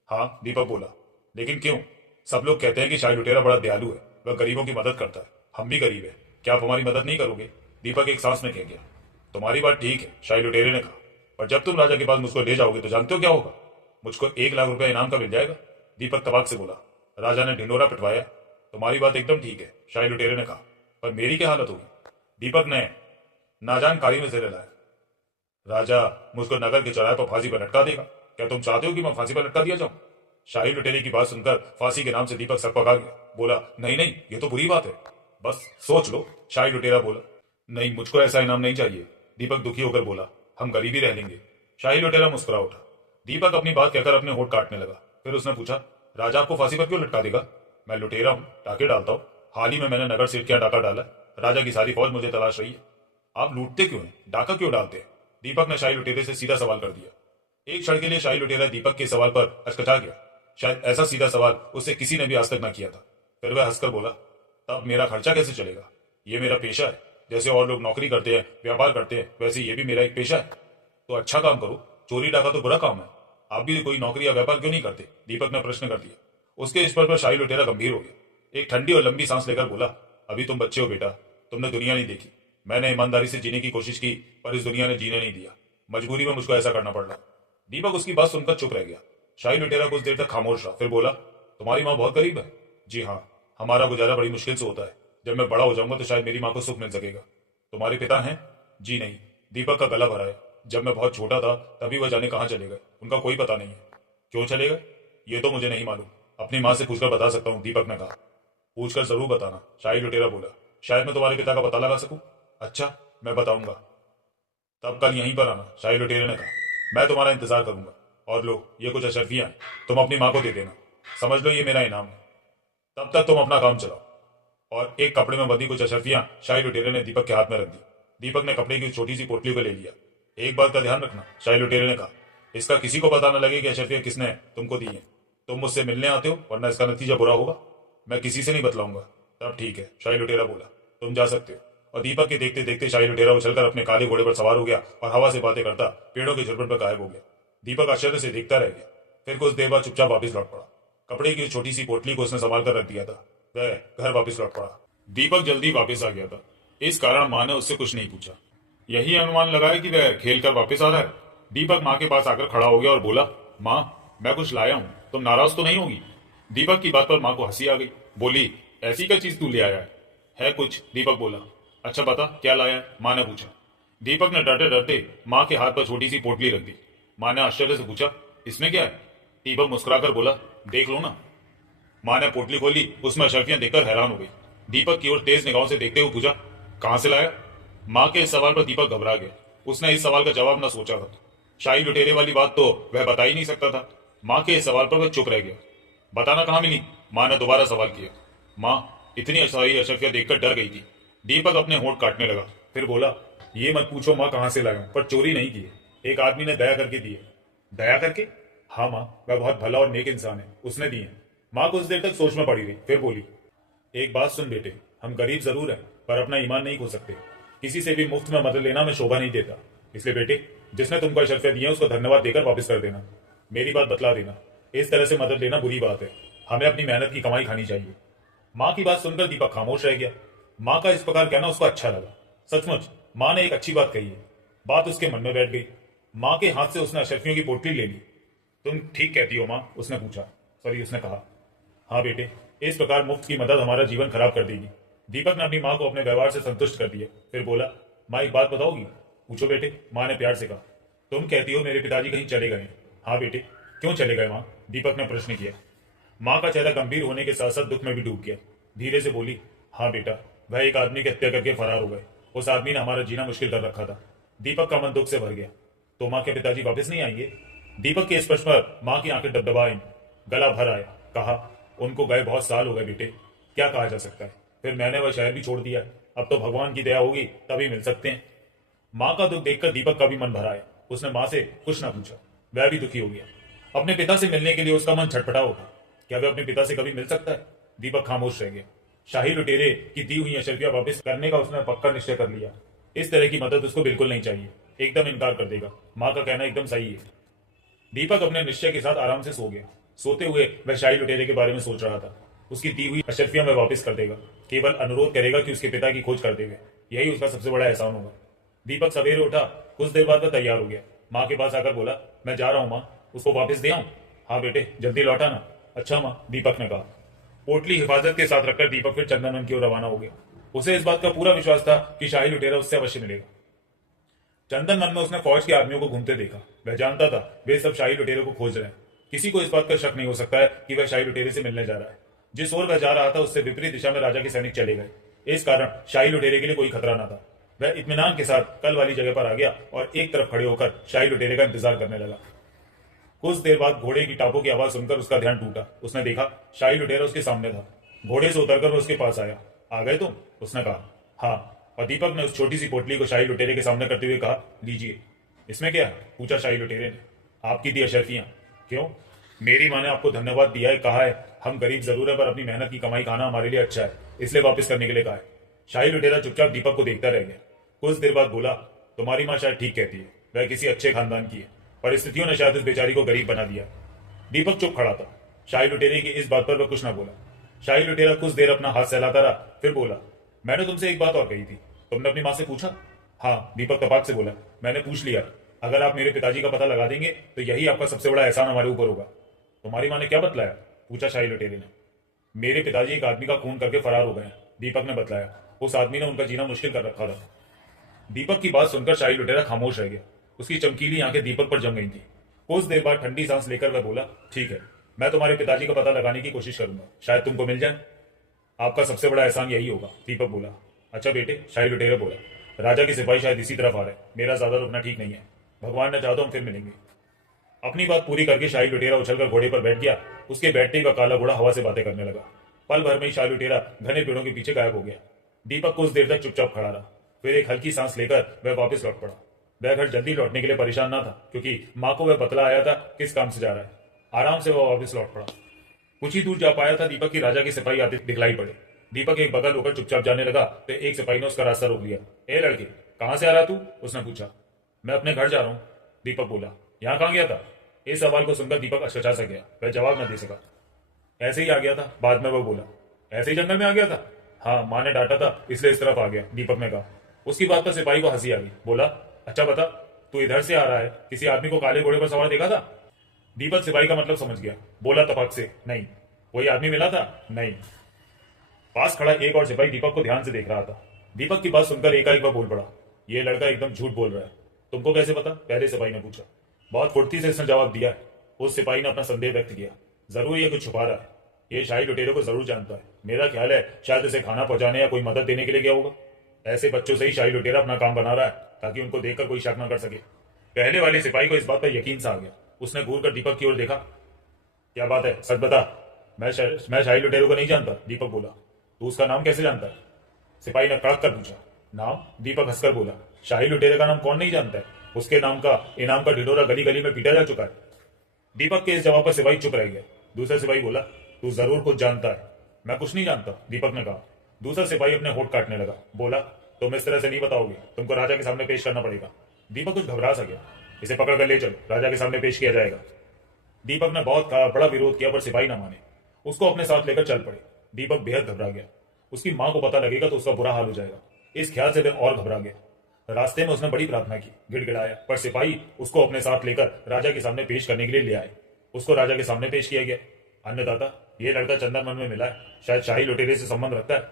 हाँ, दीपक बोला। लेकिन क्यों? सब लोग कहते हैं कि शाही लुटेरा बड़ा दयालु है, वह गरीबों की मदद करता है। हम भी गरीब है, क्या आप हमारी मदद नहीं करोगे? दीपक एक सांस में कह गया। तुम्हारी बात ठीक है, शाही लुटेरे ने कहा, पर जब तुम राजा के पास मुझको ले जाओगे तो जानते हो क्या होगा? मुझको 1 लाख रुपया इनाम का मिल जाएगा। दीपक तबाक से बोला। राजा ने ढिंडोरा पिटवाया। तुम्हारी बात एकदम ठीक है, शाही लुटेरे ने कहा, पर मेरी क्या हालत होगी? दीपक ने नाजानकारी में सिर हिलाया। राजा मुझको नगर के चौराहे पर फांसी पर लटका देगा। क्या तुम चाहते हो कि मैं फांसी पर लटका दिया जाऊं? शाही लुटेरे की बात सुनकर फांसी के नाम से दीपक सकपका गया। बोला, नहीं नहीं, ये तो बुरी बात है, बस सोच लो। शाही लुटेरा बोला। नहीं, मुझको ऐसा इनाम नहीं चाहिए। दीपक दुखी होकर बोला, हम गरीबी रह लेंगे। शाही लुटेरा मुस्कुरा उठा। दीपक अपनी बात कहकर अपने होठ काटने लगा। फिर उसने पूछा, राजा आपको फांसी पर क्यों लटका देगा? मैं लुटेरा हूं, डाके डालता हूं। हाल ही में मैंने नगर सेठ क्या डाका डाला। राजा की सारी फौज मुझे तलाश रही है। आप लूटते क्यों हैं, डाका क्यों डालते हैं? दीपक ने शाही लुटेरे से सीधा सवाल कर दिया। एक क्षण के लिए शाही लुटेरा दीपक के सवाल पर हचकचा गया। शायद ऐसा सीधा सवाल उससे किसी ने भी आज तक न किया था। फिर वह हंसकर बोला, तब मेरा खर्चा कैसे चलेगा? ये मेरा पेशा है। जैसे और लोग नौकरी करते हैं, व्यापार करते हैं, वैसे ये भी मेरा एक पेशा है। तो अच्छा काम करो, चोरी डाका तो बुरा काम है। आप भी कोई नौकरी या व्यापार क्यों नहीं करते? दीपक ने प्रश्न कर दिया। उसके इस पर शाही लुटेरा गंभीर हो गया। एक ठंडी और लंबी सांस लेकर बोला, अभी तुम बच्चे हो बेटा, तुमने दुनिया नहीं देखी। मैंने ईमानदारी से जीने की कोशिश की, पर इस दुनिया ने जीने नहीं दिया। मजबूरी में मुझको ऐसा करना पड़ रहा। दीपक उसकी बात सुनकर चुप रह गया। शाही लुटेरा कुछ देर तक खामोश रहा, फिर बोला, तुम्हारी माँ बहुत गरीब है? जी हाँ, हमारा गुजारा बड़ी मुश्किल से होता है। जब मैं बड़ा हो जाऊंगा तो शायद मेरी माँ को सुख मिल सकेगा। तुम्हारे पिता हैं? जी नहीं। दीपक का गला भरा है। जब मैं बहुत छोटा था तभी वह जाने कहाँ चले गए, उनका कोई पता नहीं है। क्यों चले गए? ये तो मुझे नहीं मालूम, अपनी माँ से पूछकर बता सकता हूँ, दीपक ने कहा। पूछकर जरूर बताना, शाही लुटेरा बोला। शायद मैं तुम्हारे पिता का पता लगा सकूं। अच्छा, मैं बताऊंगा। तब कल यहीं पर आना, शाही लुटेरे ने कहा। मैं तुम्हारा इंतजार करूंगा। और लो, ये कुछ अशर्फियां हैं, तुम अपनी माँ को दे देना। समझ लो ये मेरा इनाम है। तब तक तुम अपना काम चलाओ। और एक कपड़े में बंधी कुछ अशर्फियां शाही लुटेरे ने दीपक के हाथ में रख दी। दीपक ने कपड़े की छोटी सी पोटली को ले लिया। एक बात का ध्यान रखना, शाही लुटेरे ने कहा, इसका किसी को पता न लगे कि अशर्फियां किसने तुमको दी है। तुम मुझसे मिलने आते हो, वरना इसका नतीजा बुरा होगा। मैं किसी से नहीं बतलाऊंगा। तब ठीक है, शाही लुटेरा बोला, तुम जा सकते हो। और दीपक के देखते देखते शाही लुटेरा उछलकर अपने काले घोड़े पर सवार हो गया और हवा से बातें करता पेड़ों के झुरमुट पर गायब हो गया। दीपक आश्चर्य से देखता रह गया। फिर कुछ देर बाद चुपचाप वापस लौट पड़ा। कपड़े की छोटी सी पोटली को उसने संभाल कर रख दिया था। वह घर वापस लौट पड़ा। दीपक जल्दी वापस आ गया था, इस कारण माँ ने उससे कुछ नहीं पूछा। यही अनुमान लगाया कि वह खेल कर वापस आ रहा है। दीपक माँ के पास आकर खड़ा हो गया और बोला, माँ, मैं कुछ लाया हूँ, तुम नाराज तो नहीं होगी? दीपक की बात पर माँ को हंसी आ गई। बोली, ऐसी क्या चीज तू ले आया है? कुछ, दीपक बोला। अच्छा बता, क्या लाया है? माँ ने पूछा। दीपक ने डरते डरते माँ के हाथ पर छोटी सी पोटली रख दी। माँ ने आश्चर्य से पूछा, इसमें क्या है? दीपक मुस्कुराकर बोला, देख लो ना। माँ ने पोटली खोली, उसमें अशर्फियां देखकर हैरान हो गई। दीपक की ओर तेज निगाहों से देखते हुए पूछा, कहां से लाया? माँ के इस सवाल पर दीपक घबरा गया। उसने इस सवाल का जवाब न सोचा था। शाही लुटेरे वाली बात तो वह बता ही नहीं सकता था। माँ के इस सवाल पर वह चुप रह गया। बताना कहाँ मिली? माँ ने दोबारा सवाल किया। माँ इतनी सारी अशर्फियां देखकर डर गई थी। दीपक अपने होंठ काटने लगा, फिर बोला, ये मत पूछो माँ कहाँ से लाया हूं, पर चोरी नहीं की। एक आदमी ने दया करके दिए। दया करके? हाँ माँ, वह बहुत भला और नेक इंसान है, उसने दिए। माँ कुछ देर तक सोच में पड़ी रही, फिर बोली, एक बात सुन बेटे, हम गरीब जरूर हैं, पर अपना ईमान नहीं खो सकते। किसी से भी मुफ्त में मदद लेना में शोभा नहीं देता। इसलिए बेटे, जिसने तुमको अशर्फियां दी हैं उसको धन्यवाद देकर वापस कर देना। मेरी बात बतला देना, इस तरह से मदद लेना बुरी बात है। हमें अपनी मेहनत की कमाई खानी चाहिए। माँ की बात सुनकर दीपक खामोश रह गया। माँ का इस प्रकार कहना उसको अच्छा लगा। सचमुच माँ ने एक अच्छी बात कही है। बात उसके मन में बैठ गई। माँ के हाथ से उसने अशर्फियों की पोटली ले ली। तुम ठीक कहती हो माँ? उसने पूछा। उसने कहा, हाँ बेटे, इस प्रकार मुफ्त की मदद हमारा जीवन खराब कर देगी। दीपक ने अपनी माँ को अपने व्यवहार से संतुष्ट कर दिया। फिर बोला, माँ एक बात बताओगी? पूछो बेटे, माँ ने प्यार से कहा। तुम कहती हो मेरे पिताजी कहीं चले गए? हाँ बेटे। क्यों चले गए माँ? दीपक ने प्रश्न किया। माँ का चेहरा गंभीर होने के साथ साथ दुख में भी डूब गया। धीरे से बोली, हाँ बेटा, वह एक आदमी की हत्या करके फरार हो गए। उस आदमी ने हमारा जीना मुश्किल कर रखा था। दीपक का मन दुख से भर गया। तो माँ के पिताजी वापस नहीं आएंगे? दीपक के इस प्रश्न पर माँ की आंखें डबडबाई, गला भर आया। कहा, उनको गए बहुत साल हो गए बेटे, क्या कहा जा सकता है। फिर मैंने वह शहर भी छोड़ दिया, अब तो भगवान की दया होगी तभी मिल सकते हैं। माँ का दुख देखकर दीपक का भी मन भर आया। उसने माँ से कुछ ना पूछा, वह भी दुखी हो गया। अपने पिता से मिलने के लिए उसका मन छटपटा उठा। क्या वह अपने पिता से कभी मिल सकता है? दीपक खामोश रह गया। शाही लुटेरे की दी हुई अशरफियां वापस करने का उसने पक्का निश्चय कर लिया। इस तरह की मदद उसको बिल्कुल नहीं चाहिए, एकदम इनकार कर देगा। माँ का कहना एकदम सही है। दीपक अपने निश्चय के साथ आराम से सो गया। सोते हुए वह शाही लुटेरे के बारे में सोच रहा था। उसकी दी हुई अशरफियां वह वापस कर देगा, केवल अनुरोध करेगा कि उसके पिता की खोज कर देगा। यही उसका सबसे बड़ा एहसान होगा। दीपक सवेरे उठा। कुछ देर बाद वह तैयार हो गया। माँ के पास आकर बोला, मैं जा रहा हूँ माँ, उसको वापस दे आऊं? हाँ बेटे, जल्दी लौटा ना। अच्छा माँ, दीपक ने कहा। पोटली हिफाजत के साथ रखकर दीपक फिर चंदनवन की ओर रवाना हो गया। उसे इस बात का पूरा विश्वास था कि शाही लुटेरा उससे अवश्य मिलेगा। चंदनवन में उसने फौज के आदमियों को घूमते देखा। वह जानता था वे सब शाही लुटेरे को खोज रहे हैं। किसी को इस बात का शक नहीं हो सकता है कि वह शाही लुटेरे से मिलने जा रहा है। जिस ओर वह जा रहा था उससे विपरीत दिशा में राजा के सैनिक चले गए। इस कारण शाही लुटेरे के लिए कोई खतरा न था। वह इत्मीनान के साथ कल वाली जगह पर आ गया और एक तरफ खड़े होकर शाही लुटेरे का इंतजार करने लगा। कुछ देर बाद घोड़े की टापों की आवाज सुनकर उसका ध्यान टूटा। उसने देखा शाही लुटेरा उसके सामने था। घोड़े से उतरकर वो उसके पास आया। आ गए तुम? उसने कहा। हाँ। और दीपक ने उस छोटी सी पोटली को शाही लुटेरे के सामने करते हुए कहा, लीजिए। इसमें क्या है? पूछा शाही लुटेरे ने। आपकी दी अशरफियां। क्यों? मेरी माँ ने आपको धन्यवाद दिया है, कहा है हम गरीब जरूर है पर अपनी मेहनत की कमाई खाना हमारे लिए अच्छा है, इसलिए वापस करने के लिए कहा है। शाही लुटेरा चुपचाप दीपक को देखता रह गया। कुछ देर बाद बोला, तुम्हारी माँ शायद ठीक कहती है, वह किसी अच्छे खानदान की है, परिस्थितियों ने शायद उस बेचारी को गरीब बना दिया। दीपक चुप खड़ा था। शाही लुटेरे की इस बात पर वह कुछ ना बोला। शाही लुटेरा कुछ देर अपना हाथ सहलाता रहा, फिर बोला, मैंने तुमसे एक बात और कही थी, तुमने अपनी माँ से पूछा? हाँ, दीपक तपाक से बोला, मैंने पूछ लिया। अगर आप मेरे पिताजी का पता लगा देंगे तो यही आपका सबसे बड़ा एहसान हमारे ऊपर होगा। तुम्हारी माँ ने क्या बतलाया? पूछा शाही लुटेरे ने। मेरे पिताजी एक आदमी का खून करके फरार हो गए हैं, दीपक ने बतलाया। उस आदमी ने उनका जीना मुश्किल कर रखा था। दीपक की बात सुनकर शाही लुटेरा खामोश रह गया। उसकी चमकीली आंखें दीपक पर जम गई थी। कुछ देर बाद ठंडी सांस लेकर वह बोला, ठीक है, मैं तुम्हारे पिताजी का पता लगाने की कोशिश करूंगा, शायद तुमको मिल जाए। आपका सबसे बड़ा एहसान यही होगा, दीपक बोला। अच्छा बेटे, शाही लुटेरा बोला, राजा के सिपाही शायद इसी तरफ आ रहे, मेरा ज्यादा रुकना ठीक नहीं है। भगवान ने चाहा तो हम फिर मिलेंगे। अपनी बात पूरी करके शाही लुटेरा उछलकर घोड़े पर बैठ गया। उसके बैठने का काला घोड़ा हवा से बातें करने लगा। पल भर में ही शाही लुटेरा घने पेड़ों के पीछे गायब हो गया। दीपक कुछ देर तक चुपचाप खड़ा रहा। फिर एक हल्की सांस लेकर वह वापस लौट पड़ा। वह घर जल्दी लौटने के लिए परेशान ना था, क्योंकि माँ को वह बतला आया था किस काम से जा रहा है। आराम से वह वापस लौट पड़ा। कुछ ही दूर जा पाया था, दीपक की राजा के सिपाही आते दिखलाई पड़े। दीपक एक बगल होकर चुपचाप जाने लगा तो एक सिपाही ने उसका रास्ता रोक लिया। ए लड़के, कहां से आ रहा तू? उसने पूछा। मैं अपने घर जा रहा हूँ, दीपक बोला। यहाँ कहाँ गया था? इस सवाल को सुनकर दीपक अचरजा सा गया। वह जवाब न दे सका। ऐसे ही आ गया था, बाद में वह बोला। ऐसे ही जंगल में आ गया था? हाँ, माँ ने डांटा था इसलिए इस तरफ आ गया, दीपक ने कहा। उसकी बात पर सिपाही को हंसी आ गई। बोला, अच्छा बता, तू इधर से आ रहा है, किसी आदमी को काले घोड़े पर सवार देखा था? दीपक सिपाही का मतलब समझ गया। बोला तपाक से, नहीं। कोई आदमी मिला था? नहीं। पास खड़ा एक और सिपाही दीपक को ध्यान से देख रहा था। दीपक की बात सुनकर एकाएक वह बोल पड़ा, ये लड़का एकदम झूठ बोल रहा है। तुमको कैसे पता? पहले सिपाही ने पूछा। बहुत फुर्ती से इसने जवाब दिया है। उस सिपाही ने अपना संदेह व्यक्त किया। जरूर ये कुछ छुपा रहा है, ये शाही लुटेरे को जरूर जानता है। मेरा ख्याल है शायद इसे खाना पहुंचाने या कोई मदद देने के लिए गया होगा। ऐसे बच्चों से ही शाही लुटेरा अपना काम बना रहा है ताकि उनको देखकर कोई शक न कर सके। पहले वाले सिपाही को इस बात पर यकीन सा आ गया। उसने घूर कर दीपक की ओर देखा। क्या बात है, सच बता। मैं शाही लुटेरे को नहीं जानता, दीपक बोला। तू उसका नाम कैसे जानता है? सिपाही ने कड़क कर पूछा। नाम? दीपक हंसकर बोला। शाही लुटेरे का नाम कौन नहीं जानता है? उसके नाम का इनाम का ढिढोरा गली गली में पीटा जा चुका है। दीपक के इस जवाब पर सिपाही चुप रह गया। दूसरा सिपाही बोला, तू जरूर कुछ जानता है। मैं कुछ नहीं जानता, दीपक ने कहा। दूसरा सिपाही अपने होठ काटने लगा। बोला, तुम इस तरह से नहीं बताओगे, तुमको राजा के सामने पेश करना पड़ेगा। दीपक कुछ घबरा सा गया। इसे पकड़ कर ले चलो, राजा के सामने पेश किया जाएगा। दीपक ने बहुत बड़ा विरोध किया पर सिपाही ना माने। उसको अपने साथ लेकर चल पड़े। दीपक बेहद घबरा गया। उसकी मां को पता लगेगा तो उसका बुरा हाल हो जाएगा। इस ख्याल से वह और घबरा गया। रास्ते में उसने बड़ी प्रार्थना की, गिड़गिड़ाया, पर सिपाही उसको अपने साथ लेकर राजा के सामने पेश करने के लिए ले आए। उसको राजा के सामने पेश किया गया। अन्नदाता, ये लड़का चंदनवन में मिला है, शायद शाही लुटेरे से संबंध रखता है।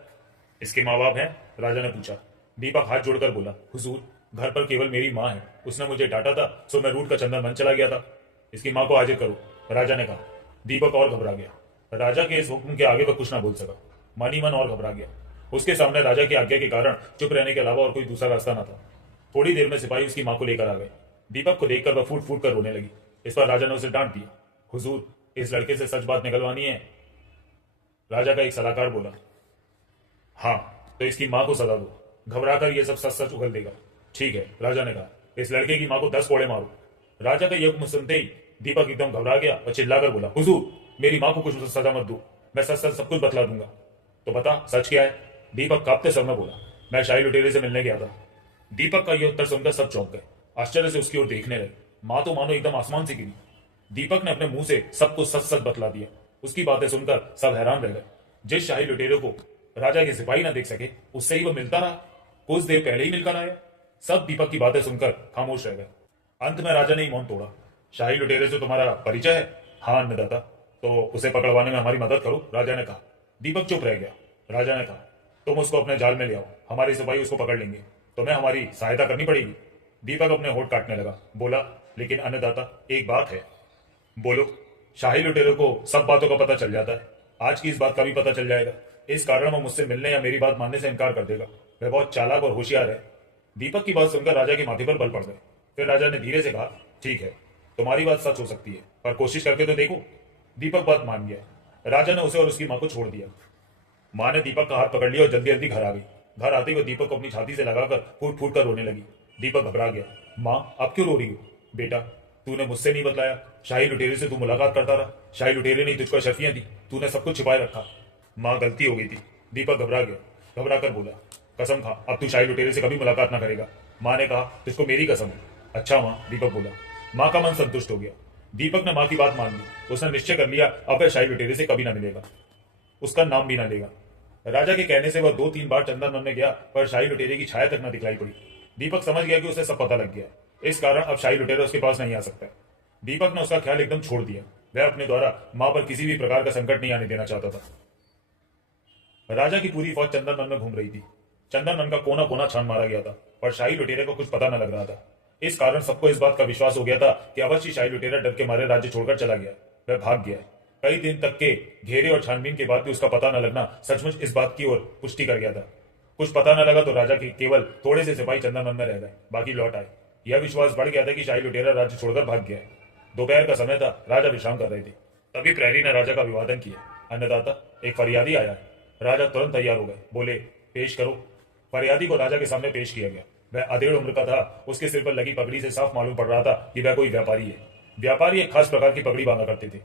इसके माँ बाप हैं? राजा ने पूछा। दीपक हाथ जोड़कर बोला, हुजूर, घर पर केवल मेरी माँ है। उसने मुझे डांटा था, सो मैं रूट का चंदनवन चला गया था। इसकी माँ को हाजिर करो, राजा ने कहा। दीपक और घबरा गया। राजा के इस हुक्म के आगे वह कुछ ना बोल सका। मन ही मन और घबरा गया। उसके सामने राजा की आज्ञा के कारण चुप रहने के अलावा और कोई दूसरा रास्ता न था। थोड़ी देर में सिपाही उसकी मां को लेकर आ गए। दीपक को देखकर वह फूट फूट कर रोने लगी। इस पर राजा ने उसे डांट दिया। हुजूर, इस लड़के से सच बात निकलवानी है। राजा का एक सलाहकार बोला। हाँ, तो इसकी मां को सजा दो। घबराकर यह सब सच सच उगल देगा। ठीक है, राजा ने कहा। इस लड़के की मां को 10 कोड़े मारो। राजा का यह हुक्म सुनते ही दीपक एकदम घबरा गया और चिल्लाकर बोला, हुजूर, मेरी मां को कुछ सजा मत दो। मैं सच सच सब कुछ बतला दूंगा। तो बता, सच क्या है? दीपक कांपते सर में बोला, मैं शाही लुटेरे से मिलने गया था। दीपक का यह उत्तर सुनकर सब चौंक गए। आश्चर्य से उसकी ओर देखने लगे। मां तो मानो एकदम आसमान से गिरी। दीपक ने अपने मुंह से सब कुछ सच सच बतला दिया। उसकी बातें सुनकर सब हैरान रह गए। जिस शाही लुटेरे को राजा के सिपाही ना देख सके, उससे ही वह मिलता रहा। कुछ देर पहले ही मिलकर आया। सब दीपक की बातें सुनकर खामोश रह गए। अंत में राजा ने ही मौन तोड़ा। शाही लुटेरे से तुम्हारा परिचय है? हाँ अन्नदाता। तो उसे पकड़वाने में हमारी मदद करो, राजा ने कहा। दीपक चुप रह गया। राजा ने कहा, तुम उसको अपने जाल में ले आओ, हमारे सिपाही उसको पकड़ लेंगे। तुम्हें हमारी सहायता करनी पड़ेगी। दीपक अपने होठ काटने लगा। बोला, लेकिन अन्नदाता, एक बात है। बोलो। शाही लुटेरे को सब बातों का पता चल जाता है। आज की इस बात का भी पता चल जाएगा। इस कारण वह मुझसे मिलने या मेरी बात मानने से इनकार कर देगा। वह बहुत चालाक और होशियार है। दीपक की बात सुनकर राजा के माथे पर बल पड़ गए। फिर राजा ने धीरे से कहा, ठीक है, तुम्हारी बात सच हो सकती है, पर कोशिश करके तो देखो। दीपक बात मान गया। राजा ने उसे और उसकी मां को छोड़ दिया। मां ने दीपक का हाथ पकड़ लिया और जल्दी जल्दी घर आ गई। घर आते हुए दीपक को अपनी छाती से लगाकर फूट फूट कर रोने लगी। दीपक घबरा गया। मां, अब क्यों रो रही हो? बेटा, तूने मुझसे नहीं बतलाया। शाही लुटेरे से तू मुलाकात करता रहा। शाही लुटेरे ने तुझको शर्फियां दी। तूने सब कुछ छिपाए रखा। मां, गलती हो गई थी। दीपक घबरा गया। घबरा कर बोला, कसम खा, अब तू शाही लुटेरे से कभी मुलाकात ना करेगा। मां ने कहा, तुझको मेरी कसम है। अच्छा मां, दीपक बोला। मां का मन संतुष्ट हो गया। दीपक ने मां की बात मान ली। उसने निश्चय कर लिया, अब वह शाही लुटेरे से कभी ना मिलेगा, उसका नाम भी ना लेगा। राजा के कहने से वह 2-3 बार चंदन वन में गया, पर शाही लुटेरे की छाया तक न दिखलाई पड़ी। दीपक समझ गया कि उसे सब पता लग गया। इस कारण अब शाही लुटेरा उसके पास नहीं आ सकता। दीपक ने उसका ख्याल एकदम छोड़ दिया। वह अपने द्वारा मां पर किसी भी प्रकार का संकट नहीं आने देना चाहता था। राजा की पूरी फौज चंदन वन में घूम रही थी। चंदन वन का कोना कोना छान मारा गया था, पर शाही लुटेरे को कुछ पता न लग रहा था। इस कारण सबको इस बात का विश्वास हो गया था कि अवश्य शाही लुटेरा डर के मारे राज्य छोड़कर चला गया। वह भाग गया। कई दिन तक के घेरे और छानबीन के बाद भी उसका पता न लगना सचमुच इस बात की ओर पुष्टि कर गया था। कुछ पता न लगा तो राजा के केवल थोड़े से सिपाही चंदन वन में रह गए, बाकी लौट आए। यह विश्वास बढ़ गया था कि शाही लुटेरा राज्य छोड़कर भाग गया है। दोपहर का समय था। राजा विश्राम कर रहे थे। तभी प्रहरी ने राजा का अभिवादन किया। अन्नदाता, एक फरियादी आया है। राजा तुरंत तैयार हो गए। बोले, पेश करो। फरियादी को राजा के सामने पेश किया गया। वह अधेड़ उम्र का था। उसके सिर पर लगी पगड़ी से साफ मालूम पड़ रहा था कि वह कोई व्यापारी है। व्यापारी एक खास प्रकार की पगड़ी बांधा करते थे।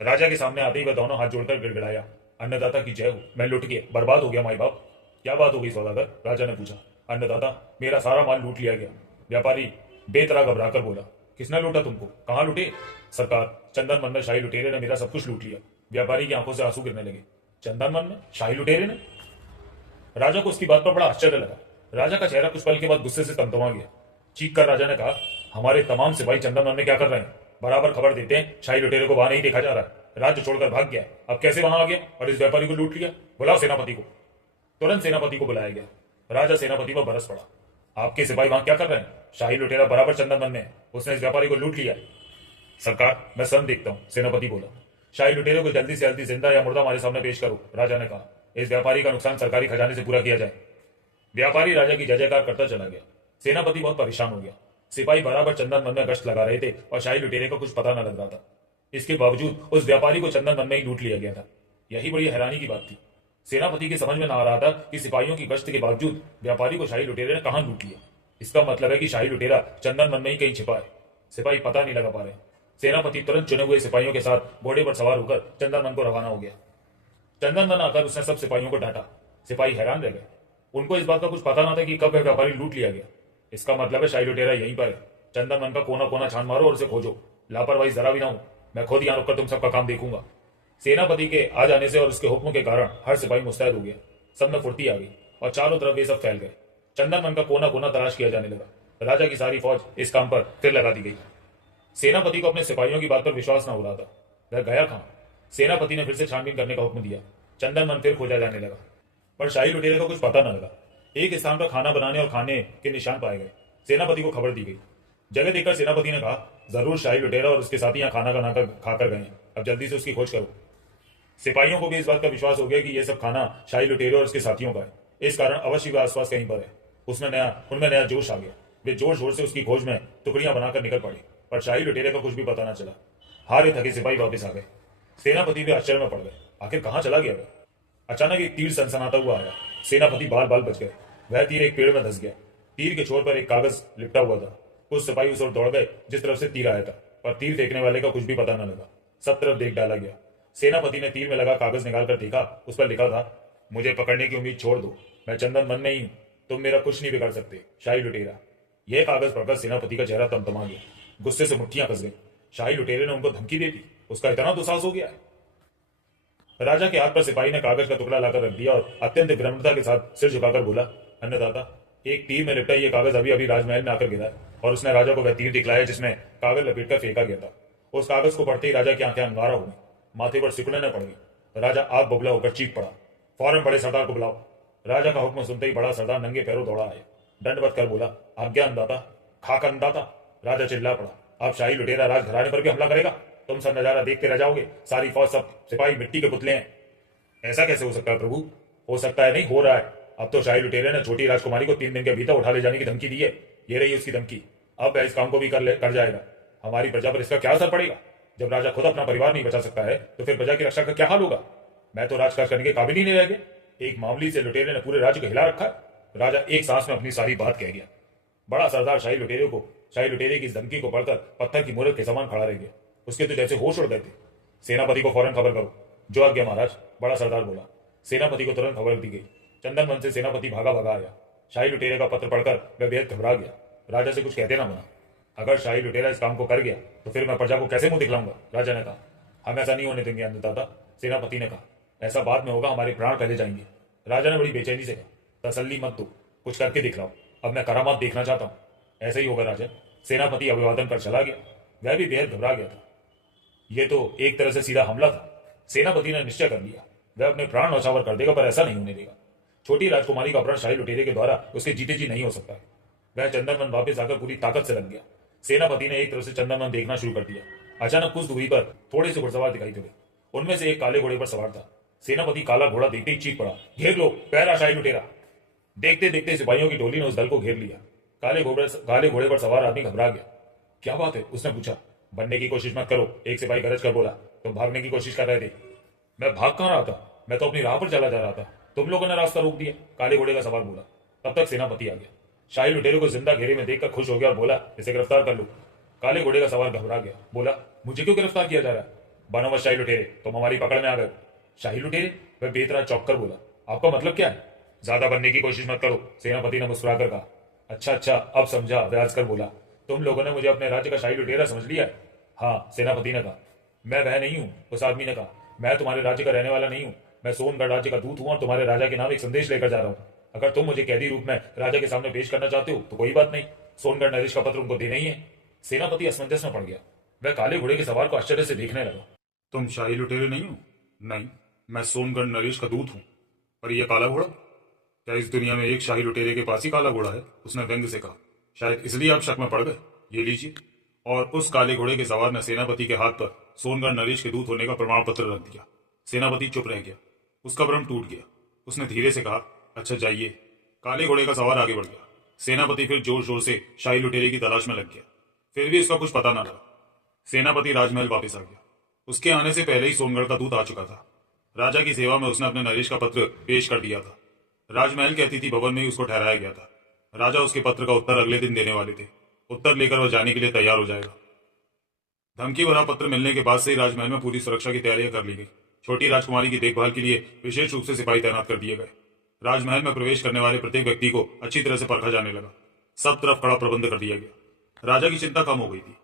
राजा के सामने आते ही वह दोनों हाथ जोड़कर गिड़गिड़ाया, अन्नदाता की जय हो। मैं लुट गया, बर्बाद हो गया माई बाप। क्या बात हो गई सौदागर? राजा ने पूछा। अन्नदाता, मेरा सारा माल लूट लिया गया। व्यापारी बेतरा घबराकर बोला, किसने लूटा तुमको? कहाँ लूटे? सरकार, चंदन मन में शाही लुटेरे ने मेरा सब कुछ लूट लिया। व्यापारी की आंखों से आंसू गिरने लगे। चंदन मन में शाही लुटेरे ने? राजा को उसकी बात पर बड़ा आश्चर्य लगा। राजा का चेहरा कुछ पल के बाद गुस्से से तमतमा गया। चीख कर राजा ने कहा, हमारे तमाम सिपाही चंदन वन में क्या कर रहे हैं? बराबर खबर देते हैं शाही लुटेरे को वहां नहीं देखा जा रहा। राज्य छोड़कर भाग गया। अब कैसे वहां आ गया और इस व्यापारी को लूट लिया? बुलाओ सेनापति को। तुरंत सेनापति को बुलाया गया। राजा सेनापति पर बरस पड़ा। आपके सिपाही वहां क्या कर रहे हैं? शाही लुटेरा बराबर चंदन वन में है। उसने इस व्यापारी को लूट लिया। सरकार, मैं स्वयं देखता हूं, सेनापति बोला। शाही लुटेरे को जल्दी से जल्दी जिंदा या मुर्दा हमारे सामने पेश करो, राजा ने कहा। इस व्यापारी का नुकसान सरकारी खजाने से पूरा किया जाए। व्यापारी राजा की जय जयकार करता चला गया। सेनापति बहुत परेशान हो गया। सिपाही बराबर चंदन वन में गश्त लगा रहे थे और शाही लुटेरे को कुछ पता न लग रहा था। इसके बावजूद उस व्यापारी को चंदन वन में ही लूट लिया गया था। यही बड़ी हैरानी की बात थी। सेनापति की समझ में न आ रहा था कि सिपाहियों की गश्त के बावजूद व्यापारी को शाही लुटेरे ने कहां लूट लिया। इसका मतलब है कि शाही लुटेरा चंदन वन में ही कहीं छिपा है। सिपाही पता नहीं लगा पा रहे। सेनापति तुरंत चुने हुए सिपाहियों के साथ घोड़े पर सवार होकर चंदन वन को रवाना हो गया। चंदन वन आकर उसने सब सिपाहियों को डांटा। सिपाही हैरान रह गए। उनको इस बात का कुछ पता न था कि कब वह व्यापारी लूट लिया गया। इसका मतलब है शाही लुटेरा यहीं पर है। चंदन वन का कोना कोना छान मारो और उसे खोजो। लापरवाही जरा भी ना हो। मैं खुद यहाँ रुककर तुम सबका काम देखूंगा। सेनापति के आ जाने से और उसके हुक्म के कारण हर सिपाही मुस्तैद हो गया। सब में फुर्ती आ गई और चारों तरफ वे सब फैल गए। चंदन वन का कोना कोना तलाश किया जाने लगा। राजा की सारी फौज इस काम पर फिर लगा दी गई। सेनापति को अपने सिपाहियों की बात पर विश्वास न हो रहा था। वह गया कहां? सेनापति ने फिर से छानबीन करने का हुक्म दिया। चंदन वन फिर खोजा जाने लगा, पर शाही लुटेरे को कुछ पता न लगा। एक स्थान पर खाना बनाने और खाने के निशान पाए गए। सेनापति को खबर दी गई। जगह देखकर सेनापति ने कहा, जरूर शाही लुटेरा और उसके साथी यहाँ खाना खाकर गए हैं। अब जल्दी से उसकी खोज करो। सिपाहियों को भी इस बात का विश्वास हो गया कि यह सब खाना शाही लुटेरे और उसके साथियों का है। इस कारण अवश्य वह आसपास कहीं पर है। उनमें नया जोश आ गया। वे जोर शोर से उसकी खोज में टुकड़ियां बनाकर निकल पड़े, पर शाही लुटेरे का कुछ भी पता न चला। हारे थके सिपाही वापस आ गए। सेनापति भी आश्चर्य में पड़ गए, आखिर कहां चला गया वह। अचानक एक तीर सनसनाता हुआ आया। सेनापति बाल बाल बच गए। वह तीर एक पेड़ में धंस गया। तीर के छोर पर एक कागज लिपटा हुआ था। कुछ सिपाही उस ओर दौड़ गए जिस तरफ से तीर आया था, पर तीर फेंकने वाले का कुछ भी पता न लगा। सब तरफ देख डाला गया। सेनापति ने तीर में लगा कागज निकालकर देखा। उस पर लिखा था, मुझे पकड़ने की उम्मीद छोड़ दो, मैं चंदन मन नहीं हूं, तुम मेरा कुछ नहीं बिगाड़ सकते, शाही लुटेरा। यह कागज पढ़कर सेनापति का चेहरा तमतमा गया। गुस्से से मुट्ठियां कस गई। शाही लुटेरे ने उनको धमकी दे दी, उसका इतना दुस्साहस हो गया है। राजा के हाथ पर सिपाही ने कागज का टुकड़ा लाकर रख दिया और अत्यंत विनम्रता के साथ सिर झुकाकर बोला, अन्नदाता, एक तीर में लिपटा यह कागज अभी अभी राजमहल में आकर गिरा है। और उसने राजा को वह तीर दिखलाया जिसमें कागज लपेटकर फेंका गया था। उस कागज को पढ़ते ही राजा की आंखें अंगारा हो गई, माथे पर सिकुड़ने पड़ गई। राजा आग बबूला होकर चीख पड़ा, फौरन बड़े सरदार को बुलाओ। राजा का हुक्म सुनते ही बड़ा सरदार नंगे पैरों दौड़ा आया। दंडवत कर बोला, आज्ञा अन्नदाता। खाकर अन्नदाता। राजा चिल्ला पड़ा, अब शाही लुटेरा राजघराने पर भी हमला करेगा? तुम सब नजारा देखते रह जाओगे। सारी फौज, सब सिपाही मिट्टी के पुतले हैं। ऐसा कैसे हो सकता है प्रभु? हो सकता है नहीं, हो रहा है। अब तो शाही लुटेरे ने छोटी राजकुमारी को 3 दिन के भीतर उठा ले जाने की धमकी दी है। ये रही उसकी धमकी। अब वह इस काम को भी कर जाएगा। हमारी प्रजा पर इसका क्या असर पड़ेगा? जब राजा खुद अपना परिवार नहीं बचा सकता है तो फिर प्रजा की रक्षा का क्या हाल होगा? मैं तो राजकाज करने के काबिल ही नहीं रह गए। एक मामूली से लुटेरे ने पूरे राज्य को हिला रखा है। राजा एक सांस में अपनी सारी बात कह गया। बड़ा सरदार शाही लुटेरे की इस धमकी को पढ़कर पत्थर की मूर्त के समान खड़ा रह गया। उसके तो जैसे होश उड़ गए थे। सेनापति को फौरन खबर करो। जो आज्ञा महाराज, बड़ा सरदार बोला। सेनापति को तुरंत खबर दी गई। चंदन वन से सेनापति भागा आया। शाही लुटेरे का पत्र पढ़कर वह बेहद घबरा गया। राजा से कुछ कहते ना बना। अगर शाही लुटेरा इस काम को कर गया तो फिर मैं प्रजा को कैसे मुंह दिखलाऊंगा? राजा ने कहा, हम ऐसा नहीं होने देंगे अन्नदाता। सेनापति ने कहा, ऐसा बाद में होगा, हमारे प्राण पहले जाएंगे। राजा ने बड़ी बेचैनी से कहा, तसल्ली मत दो, कुछ करके दिखलाओ। अब मैं करामात देखना चाहता हूं। ऐसा ही होगा राजन। सेनापति अभिवादन कर चला गया। वह भी बेहद घबरा गया था। यह तो एक तरह से सीधा हमला था। सेनापति ने निश्चय कर लिया, वह अपने प्राण नौछावर कर देगा, पर ऐसा नहीं होने देगा। छोटी राजकुमारी का अपहरण शाही लुटेरे के द्वारा उसके जीते जी नहीं हो सकता। वह चंदन वन वापस आकर पूरी ताकत से लग गया। सेनापति ने एक तरफ से चंदन वन देखना शुरू कर दिया। अचानक कुछ दूरी पर थोड़े से घुड़सवार दिखाई पड़े। उनमें से एक काले घोड़े पर सवार था। सेनापति काला घोड़ा देखते ही चीख पड़ा, घेर लो, पहरा शाही लुटेरा। देखते देखते सिपाहियों की टोली ने उस दल को घेर लिया। काले घोड़े पर सवार आदमी घबरा गया। क्या बात है? उसने पूछा। बनने की कोशिश मत करो, एक सिपाही गरज कर बोला। तुम भागने की कोशिश कर रहे थे। मैं भाग कहां रहा था? मैं तो अपनी राह पर चला जा रहा था। तुम लोगों ने रास्ता रोक दिया, काले घोड़े का सवार बोला। तब तक सेनापति आ गया। शाही लुटेरे को जिंदा घेरे में देखकर खुश हो गया और बोला, इसे गिरफ्तार कर लो। काले घोड़े का सवार घबरा गया, बोला, मुझे क्यों गिरफ्तार किया जा रहा है? बनोवत शाही लुटेरे, तुम हमारी पकड़ में आ गए। शाही लुटेरे? वह बेतरा चौंक कर बोला, आपका मतलब क्या है? ज्यादा बनने की कोशिश मत करो, सेनापति ने मुस्कुराकर कहा। अच्छा, अब समझा, व्याज कर बोला। तुम लोगों ने मुझे अपने राज्य का शाही लुटेरा समझ लिया है? हाँ, सेनापति ने कहा। मैं वह नहीं हूं। उस आदमी ने कहा, मैं तुम्हारे राज्य का रहने वाला नहीं हूं। मैं सोनगढ़ राज्य का दूत हूं और तुम्हारे राजा के नाम एक संदेश लेकर जा रहा हूं। अगर तुम मुझे कैदी रूप में राजा के सामने पेश करना चाहते हो तो कोई बात नहीं, सोनगढ़ नरेश का पत्र उनको देना ही है। सेनापति असमंजस में पड़ गया। वह काले घोड़े के सवार को आश्चर्य से देखने लगा। तुम शाही लुटेरे नहीं हो? नहीं, मैं सोनगढ़ नरेश का दूत हूं। पर यह काला घोड़ा? क्या इस दुनिया में एक शाही लुटेरे के पास ही काला घोड़ा है? उसने व्यंग से कहा। शायद इसलिए आप शक में पड़ गए। ये लीजिए। और उस काले घोड़े के सवार ने सेनापति के हाथ पर सोनगढ़ नरेश के दूत होने का प्रमाण पत्र रख दिया। सेनापति चुप रह गया। उसका भ्रम टूट गया। उसने धीरे से कहा, अच्छा जाइए। काले घोड़े का सवार आगे बढ़ गया। सेनापति फिर जोर जोर से शाही लुटेरे की तलाश में लग गया। फिर भी उसका कुछ पता न लगा। सेनापति राजमहल वापस आ गया। उसके आने से पहले ही सोनगढ़ का दूत आ चुका था। राजा की सेवा में उसने अपने नरेश का पत्र पेश कर दिया था। राजमहल के अतिथि भवन में ही उसको ठहराया गया था। राजा उसके पत्र का उत्तर अगले दिन देने वाले थे। उत्तर लेकर वह जाने के लिए तैयार हो जाएगा। धमकी भरा पत्र मिलने के बाद से ही राजमहल में पूरी सुरक्षा की तैयारियां कर ली गई। छोटी राजकुमारी की देखभाल के लिए विशेष रूप से सिपाही तैनात कर दिए गए। राजमहल में प्रवेश करने वाले प्रत्येक व्यक्ति को अच्छी तरह से परखा जाने लगा। सब तरफ कड़ा प्रबंध कर दिया गया। राजा की चिंता कम हो गई थी।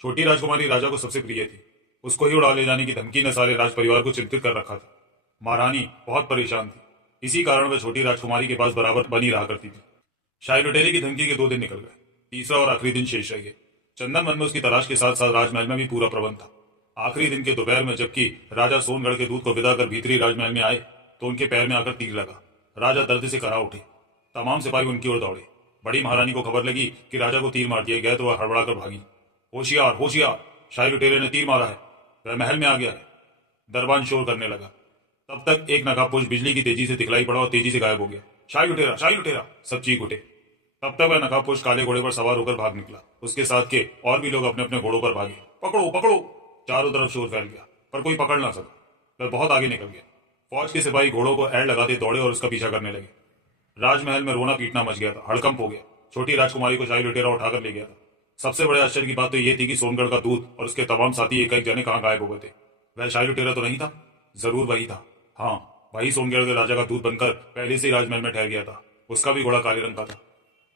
छोटी राजकुमारी राजा को सबसे प्रिय थी। उसको ही उड़ा ले जाने की धमकी ने सारे राज परिवार को चिंतित कर रखा था। महारानी बहुत परेशान थी। इसी कारण वह छोटी राजकुमारी के पास बराबर बनी रहा करती थी। शाही लुटेरे की धमकी के 2 दिन निकल गए। तीसरा और आखिरी दिन शेष रह गया। चंदन वन में उसकी तलाश के साथ साथ राजमहल में भी पूरा प्रबंध था। आखिरी दिन के दोपहर में जबकि राजा सोनगढ़ के दूत को विदा कर भीतरी राजमहल में आए तो उनके पैर में आकर तीर लगा। राजा दर्द से करा उठे। तमाम सिपाही उनकी ओर दौड़े। बड़ी महारानी को खबर लगी कि राजा को तीर मार दिया गया तो वह हड़बड़ाकर भागी। होशियार होशियार, शाही लुटेरे ने तीर मारा है, वह महल में आ गया है। दरबान शोर करने लगा। तब तक एक नकाबपोश बिजली की तेजी से दिखलाई पड़ा और तेजी से गायब हो गया। शाही लुटेरा, शाही लुटेरा, सब चीख उठे। तब तक वह नकाबपोश काले घोड़े पर सवार होकर भाग निकला। उसके साथ के और भी लोग अपने अपने घोड़ों पर भागे। पकड़ो पकड़ो, चारों तरफ शोर फैल गया, पर कोई पकड़ ना सका। वह बहुत आगे निकल गया। फौज के सिपाही घोड़ों को ऐड लगाते दौड़े और उसका पीछा करने लगे। राजमहल में रोना पीटना मच गया था, हड़कंप हो गया। छोटी राजकुमारी को शाही लुटेरा उठाकर ले गया था। सबसे बड़े आश्चर्य की बात तो यह थी कि सोनगढ़ का दूत और उसके तमाम साथी एक एक जने कहाँ गायब हो गए थे। वह शाही लुटेरा तो नहीं था? जरूर वही था। हाँ, वही सोनगढ़ के राजा का दूत बनकर पहले से ही राजमहल में ठहर गया था। उसका भी घोड़ा काले रंग का था।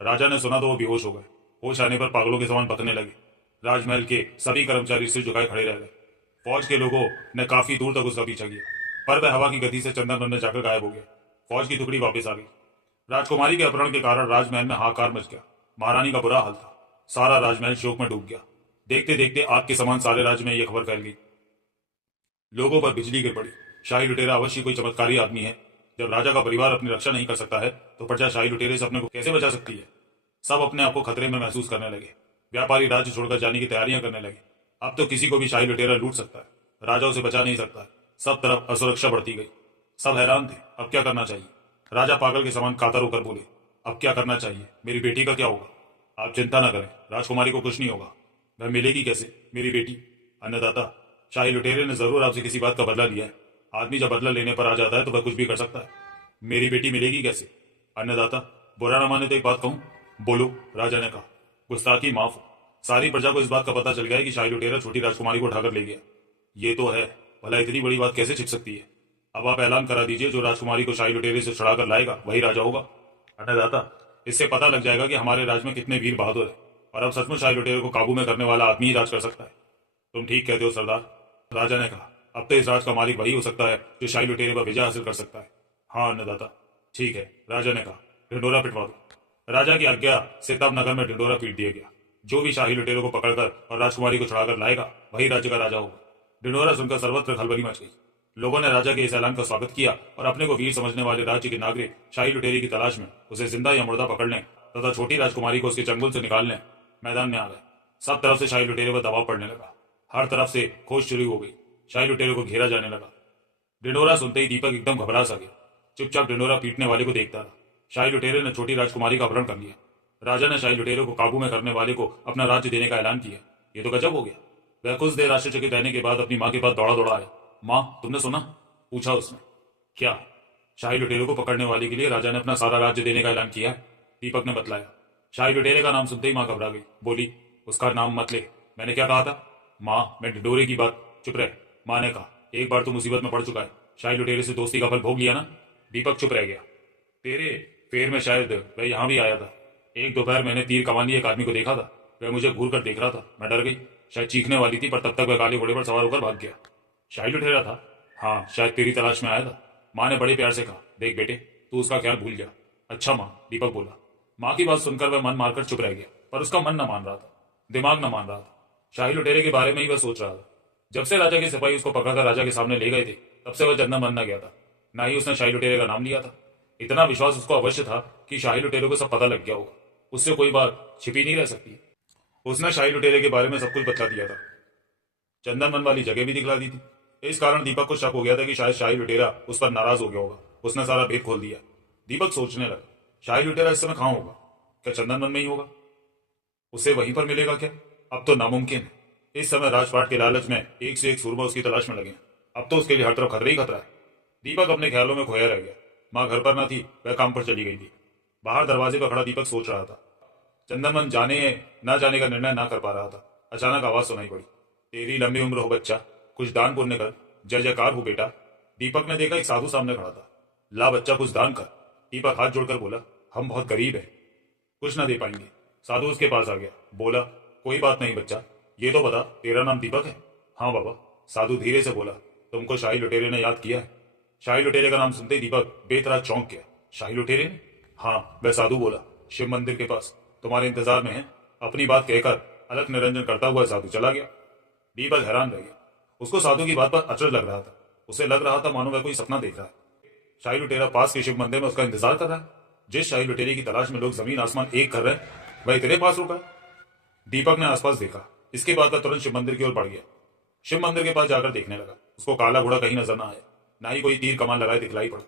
राजा ने सुना तो वो बेहोश हो गए। होश आने पर पागलों के समान बकने लगे। राजमहल के सभी कर्मचारी सिर झुकाए खड़े रह गए। फौज के लोगों ने काफी दूर तक उसका पीछा किया, पर वह हवा की गति से चंदन वन में जाकर गायब हो गया। फौज की टुकड़ी वापस आ गई। राजकुमारी के अपहरण के कारण राजमहल में हाहाकार मच गया। महारानी का बुरा हाल था। सारा राजमहल शोक में डूब गया। देखते देखते आग के समान सारे राज्य में यह खबर फैल गई। लोगों पर बिजली गिर पड़ी। शाही लुटेरा अवश्य कोई चमत्कारी आदमी है। जब राजा का परिवार अपनी रक्षा नहीं कर सकता है तो प्रजा शाही लुटेरे से अपने को कैसे बचा सकती है? सब अपने आप को खतरे में महसूस करने लगे। व्यापारी राज्य छोड़कर जाने की तैयारियां करने लगे। अब तो किसी को भी शाही लुटेरा लूट सकता है, राजा उसे बचा नहीं सकता है। सब तरफ असुरक्षा बढ़ती गई। सब हैरान थे, अब क्या करना चाहिए? राजा पागल के समान कातर होकर बोले, अब क्या करना चाहिए? मेरी बेटी का क्या होगा? आप चिंता न करें, राजकुमारी को कुछ नहीं होगा। वह मिलेगी कैसे, मेरी बेटी? अन्नदाता, शाही लुटेरे ने जरूर आपसे किसी बात का बदला लिया है। आदमी जब बदला लेने पर आ जाता है तो वह कुछ भी कर सकता है। मेरी बेटी मिलेगी कैसे? अन्नदाता, बुरा न माने तो एक बात कहूं? बोलो, राजा ने कहा। गुस्ताखी माफ हो। सारी प्रजा को इस बात का पता चल गया है कि शाही लुटेरा छोटी राजकुमारी को उठाकर ले गया। ये तो है, भला इतनी बड़ी बात कैसे छिप सकती है? अब आप ऐलान करा दीजिए, जो राजकुमारी को शाही लुटेरे से छुड़ाकर लाएगा वही राजा होगा। अन्नदाता, इससे पता लग जाएगा कि हमारे राज्य में कितने वीर बहादुर है, और अब सचमुच शाही लुटेरे को काबू में करने वाला आदमी ही राज कर सकता है। तुम ठीक कहते हो सरदार, राजा ने कहा। अब तो इस राज का मालिक वही हो सकता है जो शाही लुटेरे पर विजय हासिल कर सकता है। हाँ अन्नदाता, ठीक है, राजा ने कहा। ढिंडोरा पिटवा दो। राजा की आज्ञा से तब नगर में ढिंडोरा पीट दिया गया। जो भी शाही लुटेरों को पकड़कर और राजकुमारी को छुड़ाकर लाएगा वही राज्य का राजा होगा। ढिंडोरा सुनकर सर्वत्र खलबली मच गई। लोगों ने राजा के इस ऐलान का स्वागत किया और अपने को वीर समझने वाले राज्य के नागरिक शाही लुटेरे की तलाश में उसे जिंदा या मुर्दा पकड़ने तथा छोटी राजकुमारी को उसके चंगुल से निकालने मैदान में आ गए। सब तरफ से शाही लुटेरे पर दबाव पड़ने लगा। हर तरफ से खोज शुरू हो गई। शाही लुटेरे को घेरा जाने लगा। ढिंडोरा सुनते ही दीपक एकदम घबरा सा गया। चुपचाप ढिंडोरा पीटने वाले को देखता रहा। शाही लुटेरे ने छोटी राजकुमारी का अपहरण कर लिया। राजा ने शाही लुटेरे को काबू में करने वाले को अपना राज्य देने का ऐलान किया। ये तो गजब हो गया। वह कुछ देर आश्चर्यचकित रहने के बाद अपनी माँ के पास दौड़ा दौड़ा आया। माँ, तुमने सुना? पूछा उसने। क्या? शाही लुटेरे को पकड़ने वाले के लिए राजा ने अपना सारा राज्य देने का ऐलान किया है, दीपक ने बतलाया। शाही लुटेरे का नाम सुनते ही माँ घबरा गई। बोली, उसका नाम मत ले। मैंने क्या कहा था? माँ, मैं ढिंडोरे की बात। चुप रहे, माँ ने कहा। एक बार तो मुसीबत में पड़ चुका है। शाही लुटेरे से दोस्ती का फल भोग लिया ना। दीपक चुप रह गया। तेरे फेर में शायद वह यहाँ भी आया था। एक दोपहर मैंने तीर कमानी एक आदमी को देखा था। वह मुझे घूर कर देख रहा था। मैं डर गई। शायद चीखने वाली थी, पर तब तक वह काले घोड़े पर सवार होकर भाग गया। शाही लुटेरा था? हाँ, शायद तेरी तलाश में आया था। माँ ने बड़े प्यार से कहा। देख बेटे, तू उसका ख्याल भूल गया। अच्छा माँ, दीपक बोला। माँ की बात सुनकर वह मन मारकर चुप रह गया, पर उसका मन न मान रहा था, दिमाग न मान रहा था। शाही लुटेरे के बारे में ही वह सोच रहा था। जब से राजा के सिपाही उसको पकड़कर राजा के सामने ले गए थे, तब से वह जन्नत मन न गया था। ना ही उसने शाही लुटेरे का नाम लिया था। इतना विश्वास उसको अवश्य था कि शाही लुटेरे को सब पता लग गया होगा। उससे कोई बात छिपी नहीं रह सकती। उसने शाही लुटेरे के बारे में सब कुछ बता दिया था। चंदन वन वाली जगह भी दिखला दी थी। इस कारण दीपक को शक हो गया था कि शायद शाही लुटेरा उस पर नाराज हो गया होगा। उसने सारा भेद खोल दिया। दीपक सोचने लगा, शाही लुटेरा इस समय कहाँ होगा? क्या चंदन वन में ही होगा? उसे वहीं पर मिलेगा क्या? अब तो नामुमकिन है। इस समय राजपाट के लालच में एक से एक सूरमा उसकी तलाश में लगे। अब तो उसके लिए हर तरफ खतरा ही खतरा है। दीपक अपने ख्यालों में खोया रह गया। माँ घर पर न थी, वह काम पर चली गई थी। बाहर दरवाजे पर खड़ा दीपक सोच रहा था। चंदन वन जाने न जाने का निर्णय ना कर पा रहा था। अचानक आवाज सुनाई पड़ी। तेरी लंबी उम्र हो बच्चा, कुछ दान पुण्य कर, जय जयकार हो बेटा। दीपक ने देखा एक साधु सामने खड़ा था। ला बच्चा, कुछ दान कर। दीपक हाथ जोड़कर बोला, हम बहुत गरीब हैं, कुछ ना दे पाएंगे। साधु उसके पास आ गया। बोला, कोई बात नहीं बच्चा, ये तो बता, तेरा नाम दीपक है? हाँ बाबा। साधु धीरे से बोला, तुमको शाही लुटेरे ने याद किया है? शाही लुटेरे का नाम सुनते ही दीपक बेतरा चौंक गया। शाही लुटेरे ने? हाँ, वह साधु बोला, शिव मंदिर के पास तुम्हारे इंतजार में है। अपनी बात कहकर अलख निरंजन करता हुआ साधु चला गया। दीपक हैरान रह गया। उसको साधु की बात पर अचरज लग रहा था। उसे लग रहा था मानो वह कोई सपना देख रहा है। शाही लुटेरा पास के शिव मंदिर में उसका इंतजार कर रहा है। जिस शाही लुटेरे की तलाश में लोग जमीन आसमान एक कर रहे हैं, वह तेरे पास रुका है। दीपक ने आसपास देखा। इसके बाद वह तुरंत शिव मंदिर की ओर बढ़ गया। शिव मंदिर के पास जाकर देखने लगा। उसको काला घोड़ा कहीं नजर न आया। ना ही कोई तीर कमान लगाए दिखलाई पड़ा।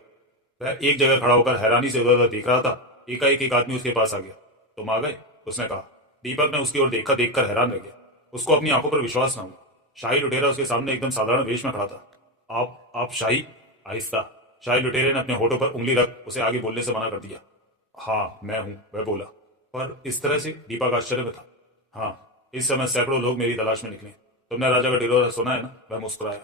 वह एक जगह खड़ा होकर हैरानी से उधर उधर देख रहा था। एकाएक एक आदमी उसके पास आ गया। तुम आ गए, उसने कहा। दीपक ने उसकी ओर देखा देखकर हैरान रह गया। उसको अपनी आंखों पर विश्वास न हुआ। शाही लुटेरा उसके सामने एकदम साधारण वेश में खड़ा था। आप शाही? आहिस्ता शाही लुटेरे ने अपने होठों पर उंगली रख उसे आगे बोलने से मना कर दिया। हाँ मैं हूं, वह बोला। पर इस तरह से? दीपक आश्चर्य में था। हाँ, इस समय सैकड़ों लोग मेरी तलाश में निकले। तुमने राजा का ढिढोरा सुना है ना? वह मुस्कुराया।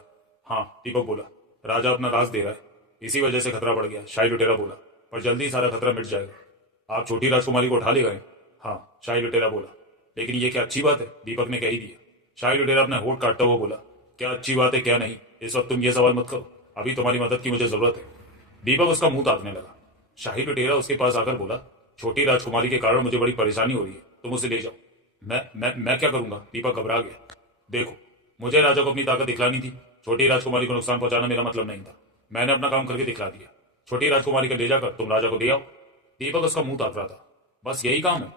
हाँ, दीपक बोला। राजा अपना राज दे रहा है, इसी वजह से खतरा बढ़ गया। शाही लुटेरा बोला। पर जल्दी सारा खतरा मिट जाएगा। आप छोटी राजकुमारी को उठा ले गए? हाँ, शाही लुटेरा बोला। लेकिन ये क्या अच्छी बात है? दीपक ने कह ही दिया। शाही लुटेरा अपना होठ काटता हुआ बोला। क्या अच्छी बात है क्या नहीं, इस वक्त तुम ये सवाल मत करो। अभी तुम्हारी मदद की मुझे जरूरत है। दीपक उसका मुंह ताकने लगा। शाही लुटेरा उसके पास आकर बोला। छोटी राजकुमारी के कारण मुझे बड़ी परेशानी हो रही है, तुम उसे ले जाओ। मैं क्या करूंगा? दीपक घबरा गया। देखो, मुझे राजा को अपनी ताकत दिखलानी थी। छोटी राजकुमारी को नुकसान पहुंचाना मेरा मतलब नहीं था। मैंने अपना काम करके दिखला दिया। छोटी राजकुमारी को ले जाकर तुम राजा को दे आओ। दीपक उसका मुंह ताक रहा था। बस यही काम है?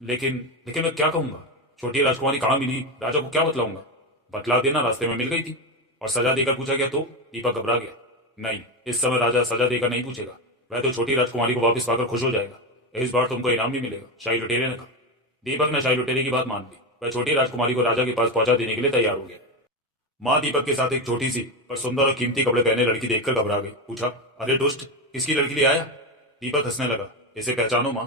लेकिन लेकिन मैं क्या कहूंगा? छोटी राजकुमारी कहाँ मिली, राजा को क्या बतलाऊंगा? बतला देना, रास्ते में मिल गई थी। और सजा देकर पूछा गया तो? दीपक घबरा गया। नहीं, इस समय राजा सजा देकर नहीं पूछेगा। वह तो छोटी राजकुमारी को वापस पाकर खुश हो जाएगा। इस बार तुमको इनाम भी मिलेगा, शाही लुटेरे ने कहा। दीपक ने शाही लुटेरे की बात मान ली। वह छोटी राजकुमारी को राजा के पास पहुंचा देने के लिए तैयार हो गया। माँ दीपक के साथ एक छोटी सी पर सुंदर और कीमती कपड़े पहने लड़की देखकर घबरा गई। पूछा, अरे दुष्ट, किसकी लड़की ले आया? दीपक हंसने लगा। इसे पहचानो माँ?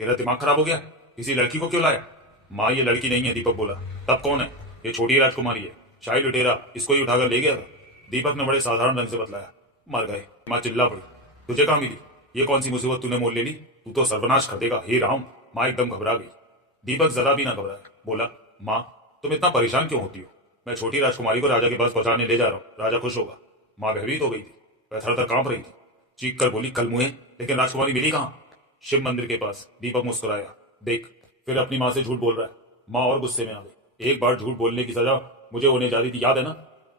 तेरा दिमाग खराब हो गया? किसी लड़की को क्यों लाया? माँ, ये लड़की नहीं है, दीपक बोला। तब कौन है? ये छोटी राजकुमारी है। शाही लुटेरा इसको ही उठाकर ले गया था। दीपक ने बड़े साधारण ढंग से बतलाया। मर गए। माँ चिल्ला पड़ी। तुझे कहाँ मिली? ये कौन सी मुसीबत तूने मोल ले ली? तू तो सर्वनाश कर देगा। हे राम! माँ एकदम घबरा गई। दीपक जरा भी ना घबराया। बोला, माँ तुम इतना परेशान क्यों होती हो? मैं छोटी राजकुमारी को राजा के पास पहुंचाने ले जा रहा हूँ। राजा खुश होगा। माँ भयभीत हो गई थी। वह थर थर कांप रही थी। चीख कर बोली, कल मुँहे, लेकिन राजकुमारी मिली कहाँ? शिव मंदिर के पास। दीपक मुस्कुराया। देख, फिर अपनी माँ से झूठ बोल रहा है। माँ और गुस्से में आ गई। एक बार झूठ बोलने की सजा मुझे होने जा रही थी, याद है ना?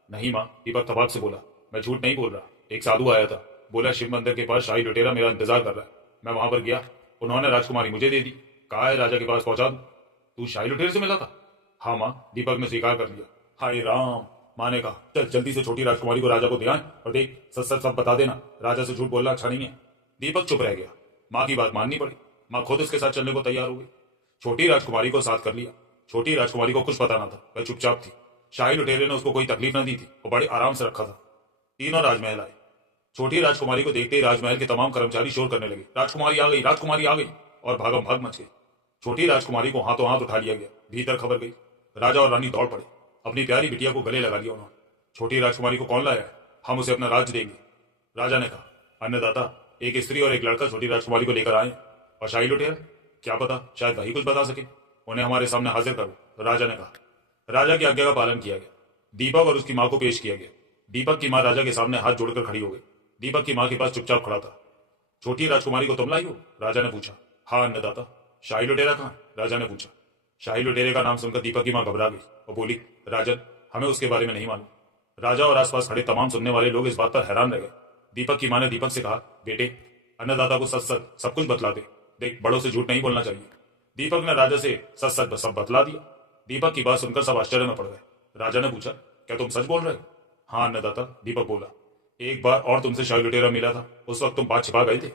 नहीं माँ, दीपक तबाक से बोला। मैं झूठ नहीं बोल रहा। एक साधु आया था, बोला शिव मंदिर के पास शाही लुटेरा मेरा इंतजार कर रहा है। मैं वहां पर गया, उन्होंने राजकुमारी मुझे दे दी। कहा है राजा के पास पहुंचा दूं। तू शाही लुटेरे से मिला था? हाँ माँ, दीपक ने स्वीकार कर लिया। हाय राम! माँ ने कहा, चल जल्दी से छोटी राजकुमारी को राजा को दे आए और देख, सच सच सब बता देना। राजा से झूठ बोलना अच्छा नहीं है। दीपक चुप रह गया। माँ की बात माननी पड़ी। माँ खुद उसके साथ चलने को तैयार हो गई। छोटी राजकुमारी को साथ कर लिया। छोटी राजकुमारी को कुछ पता ना था, वह चुपचाप थी। शाही लुटेरे ने उसको कोई तकलीफ न दी थी और बड़े आराम से रखा था। तीनों राजमहल आए। छोटी राजकुमारी को देखते ही राजमहल के तमाम कर्मचारी शोर करने लगे, राजकुमारी आ गई, राजकुमारी आ गई, और भागम भाग मच गई। छोटी राजकुमारी को हाथों हाथ उठा लिया गया। भीतर खबर गई। राजा और रानी दौड़ पड़े। अपनी प्यारी बिटिया को गले लगा लिया उन्होंने। छोटी राजकुमारी को कौन लाया है? हम उसे अपना राज देंगे। राजा ने कहा, अन्नदाता, एक स्त्री और एक लड़का छोटी राजकुमारी को लेकर आए। और शाही लुटेरा? क्या पता, शायद वही कुछ बता सके। उन्हें हमारे सामने हाजिर करो, राजा ने कहा। राजा की आज्ञा का पालन किया गया। दीपक और उसकी मां को पेश किया गया। दीपक की मां राजा के सामने हाथ जोड़कर खड़ी हो गई। दीपक की मां के पास चुपचाप खड़ा था। छोटी राजकुमारी को तुम लाई हो? राजा ने पूछा। हाँ अन्नदाता। शाही लुटेरा कहाँ? राजा ने पूछा। शाही लुटेरे का नाम सुनकर दीपक की मां घबरा गई और बोली, राजन, हमें उसके बारे में नहीं मालूम। राजा और आसपास खड़े तमाम सुनने वाले लोग इस बात पर हैरान रह गए। दीपक की मां ने दीपक से कहा, बेटे, अन्नदाता को सच सच सब कुछ बतला दे। देख, बड़ों से झूठ नहीं बोलना चाहिए। दीपक ने राजा से सच सच सब बतला दिया। दीपक की बात सुनकर सब आश्चर्य में पड़ गए। राजा ने पूछा, क्या तुम सच बोल रहे हो? हाँ अन्नदाता, दीपक बोला। एक बार और तुमसे शाही लुटेरा मिला था, उस वक्त तुम बात छिपा गए थे।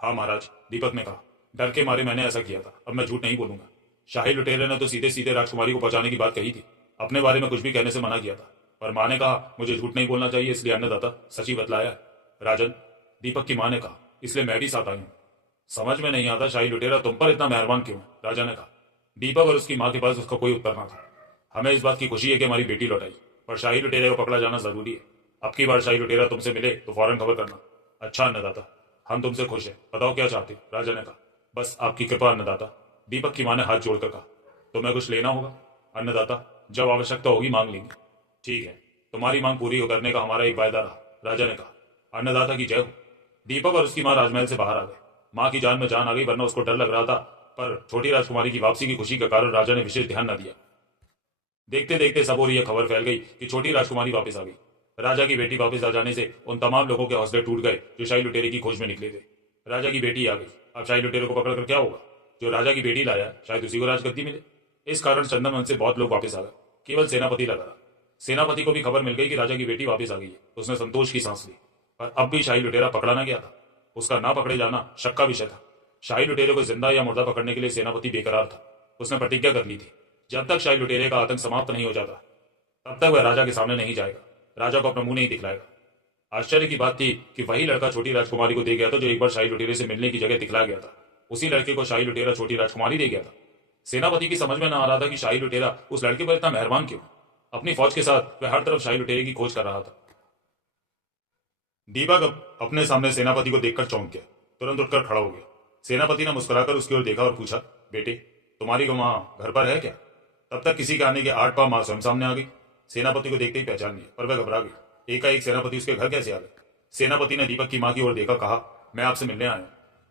हाँ महाराज, दीपक ने कहा। डर के मारे मैंने ऐसा किया था, अब मैं झूठ नहीं बोलूंगा। शाही लुटेरे ने तो सीधे सीधे राजकुमारी को बचाने की बात कही थी, अपने बारे में कुछ भी कहने से मना किया था। पर माँ ने कहा मुझे झूठ नहीं बोलना चाहिए, इसलिए अन्नदाता सच ही बतलाया है। राजन, दीपक की माँ ने कहा, इसलिए मैं भी साथ आई हूँ। समझ में नहीं आता शाही लुटेरा तुम पर इतना मेहरबान क्यों है? राजा ने कहा। दीपक और उसकी माँ के पास उसका कोई उत्तर न था। हमें इस बात की खुशी है कि हमारी बेटी लौटाई, पर शाही लुटेरे को पकड़ा जाना जरूरी है। अब की बार शाही लुटेरा तुमसे मिले तो फौरन खबर करना। अच्छा अन्नदाता, हम तुमसे खुश हैं, बताओ क्या चाहते? राजा ने कहा। बस आपकी कृपा अन्नदाता, दीपक की माँ ने हाथ जोड़कर कहा। तुम्हें कुछ लेना होगा? अन्नदाता, जब आवश्यकता होगी मांग लेंगे। ठीक है, तुम्हारी मांग पूरी करने का हमारा एक वायदा रहा, राजा ने कहा। अन्नदाता की जय हो। दीपक और उसकी माँ राजमहल से बाहर आ गए। माँ की जान में जान आ गई, वरना उसको डर लग रहा था, पर छोटी राजकुमारी की वापसी की खुशी के कारण राजा ने विशेष ध्यान न दिया। देखते देखते सब और यह खबर फैल गई कि छोटी राजकुमारी वापस आ गई। राजा की बेटी वापस आ जाने से उन तमाम लोगों के हौसले टूट गए जो शाही लुटेरे की खोज में निकले थे। राजा की बेटी आ गई, अब शाही लुटेरे को पकड़कर क्या होगा? जो राजा की बेटी लाया शायद उसी को राजगद्दी मिले। इस कारण चंदन से बहुत लोग वापस आ गए, केवल सेनापति लगा रहा। सेनापति को भी खबर मिल गई कि राजा की बेटी वापस आ गई है। उसने संतोष की सांस ली। पर अब भी शाही लुटेरा पकड़ा ना गया था। उसका ना पकड़े जाना शक का विषय था। शाही लुटेरे को जिंदा या मुर्दा पकड़ने के लिए सेनापति बेकरार था। उसने प्रतिज्ञा कर ली थी, जब तक शाही लुटेरे का आतंक समाप्त नहीं हो जाता तब तक वह राजा के सामने नहीं जाएगा, राजा को अपना मुंह नहीं दिखलाएगा। आश्चर्य की बात थी कि वही लड़का छोटी राजकुमारी को दे गया था जो एक बार शाही लुटेरे से मिलने की जगह दिखला गया था। उसी लड़के को शाही लुटेरा छोटी राजकुमारी दे गया था। सेनापति की समझ में न आ रहा था कि शाही लुटेरा उस लड़के पर इतना मेहरबान क्यों। अपनी फौज के साथ वह हर तरफ शाही लुटेरे की खोज कर रहा था। दीपक अपने सामने सेनापति को देखकर चौंक गया, तुरंत उठकर खड़ा हो गया। सेनापति ने मुस्कुराकर उसकी ओर देखा और पूछा, बेटे तुम्हारी माँ घर पर है क्या? तब तक किसी के आने के 8 पांव माँ स्वयं सामने आ गई। सेनापति को देखते ही पहचान लिया, पर वह घबरा गई। एकाएक सेनापति उसके घर कैसे आ गए? सेनापति ने दीपक की माँ की ओर देखा, कहा, मैं आपसे मिलने आया हूं।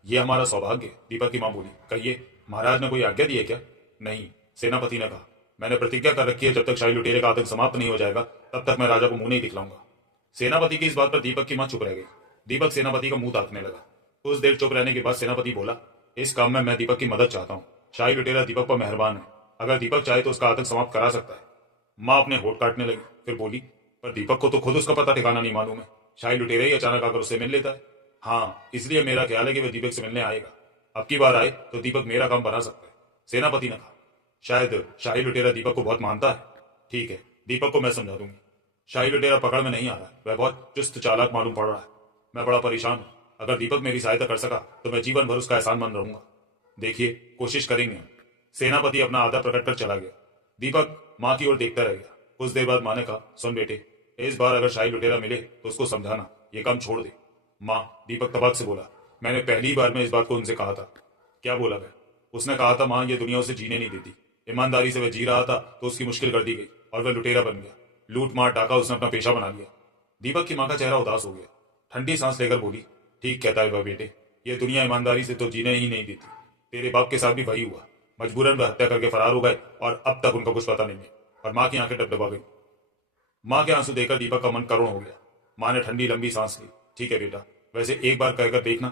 यह हमारा सौभाग्य। दीपक की माँ बोली, कहिए, महाराज ने कोई आज्ञा दी है क्या? नहीं, सेनापति ने कहा, मैंने प्रतिज्ञा कर रखी है, जब तक शाही लुटेरे का आतंक समाप्त नहीं हो जाएगा तब तक मैं राजा को मुंह नहीं दिखलाऊंगा। सेनापति की इस बात पर दीपक की मां चुप रह गई। दीपक सेनापति का मुंह ताकने लगा। कुछ देर चुप रहने के बाद सेनापति बोला, इस काम में मैं दीपक की मदद चाहता हूँ। शाही लुटेरा दीपक पर मेहरबान है, अगर दीपक चाहे तो उसका आतंक समाप्त करा सकता है। माँ अपने होठ काटने लगी, फिर बोली, पर दीपक को तो खुद उसका पता ठिकाना नहीं मालूम है। शाही लुटेरा ही अचानक आकर उससे मिल लेता है। हाँ, इसलिए मेरा ख्याल है कि वह दीपक से मिलने आएगा। अब की बार आए तो दीपक मेरा काम बना सकता है। सेनापति ने कहा, शायद शाही लुटेरा दीपक को बहुत मानता है। ठीक है, दीपक को मैं समझा दूंगी। शाही लुटेरा पकड़ में नहीं आ रहा है, वह बहुत चुस्त चालाक मालूम पड़ रहा है। मैं बड़ा परेशान हूं। अगर दीपक मेरी सहायता कर सका तो मैं जीवन भर उसका एहसानमंद रहूंगा। देखिए, कोशिश करेंगे हम। सेनापति अपना आदर प्रकट कर चला गया। दीपक माँ की ओर देखता रह गया। कुछ देर बाद माँ ने कहा, सुन बेटे, इस बार अगर शाही लुटेरा मिले तो उसको समझाना, ये काम छोड़ दे। माँ, दीपक तबाक से बोला, मैंने पहली बार में इस बात को उनसे कहा था। क्या बोला वह? उसने कहा था, माँ ये दुनिया उसे जीने नहीं देती। ईमानदारी से वह जी रहा था तो उसकी मुश्किल कर दी गई और वह लुटेरा बन गया। लूट मार डाका उसने अपना पेशा बना लिया। दीपक की माँ का चेहरा उदास हो गया। ठंडी सांस लेकर बोली, ठीक कहता है वह बेटे, ये दुनिया ईमानदारी से तो जीने ही नहीं देती। तेरे बाप के साथ भी वही हुआ। मजबूरन वह हत्या करके फरार हो गए और अब तक उनका कुछ पता नहीं है। और माँ की आंखें डबडबा गई। माँ के आंसू देखकर दीपक का मन करुण हो गया। माँ ने ठंडी लंबी सांस ली। ठीक है बेटा, वैसे एक बार कहकर देखना।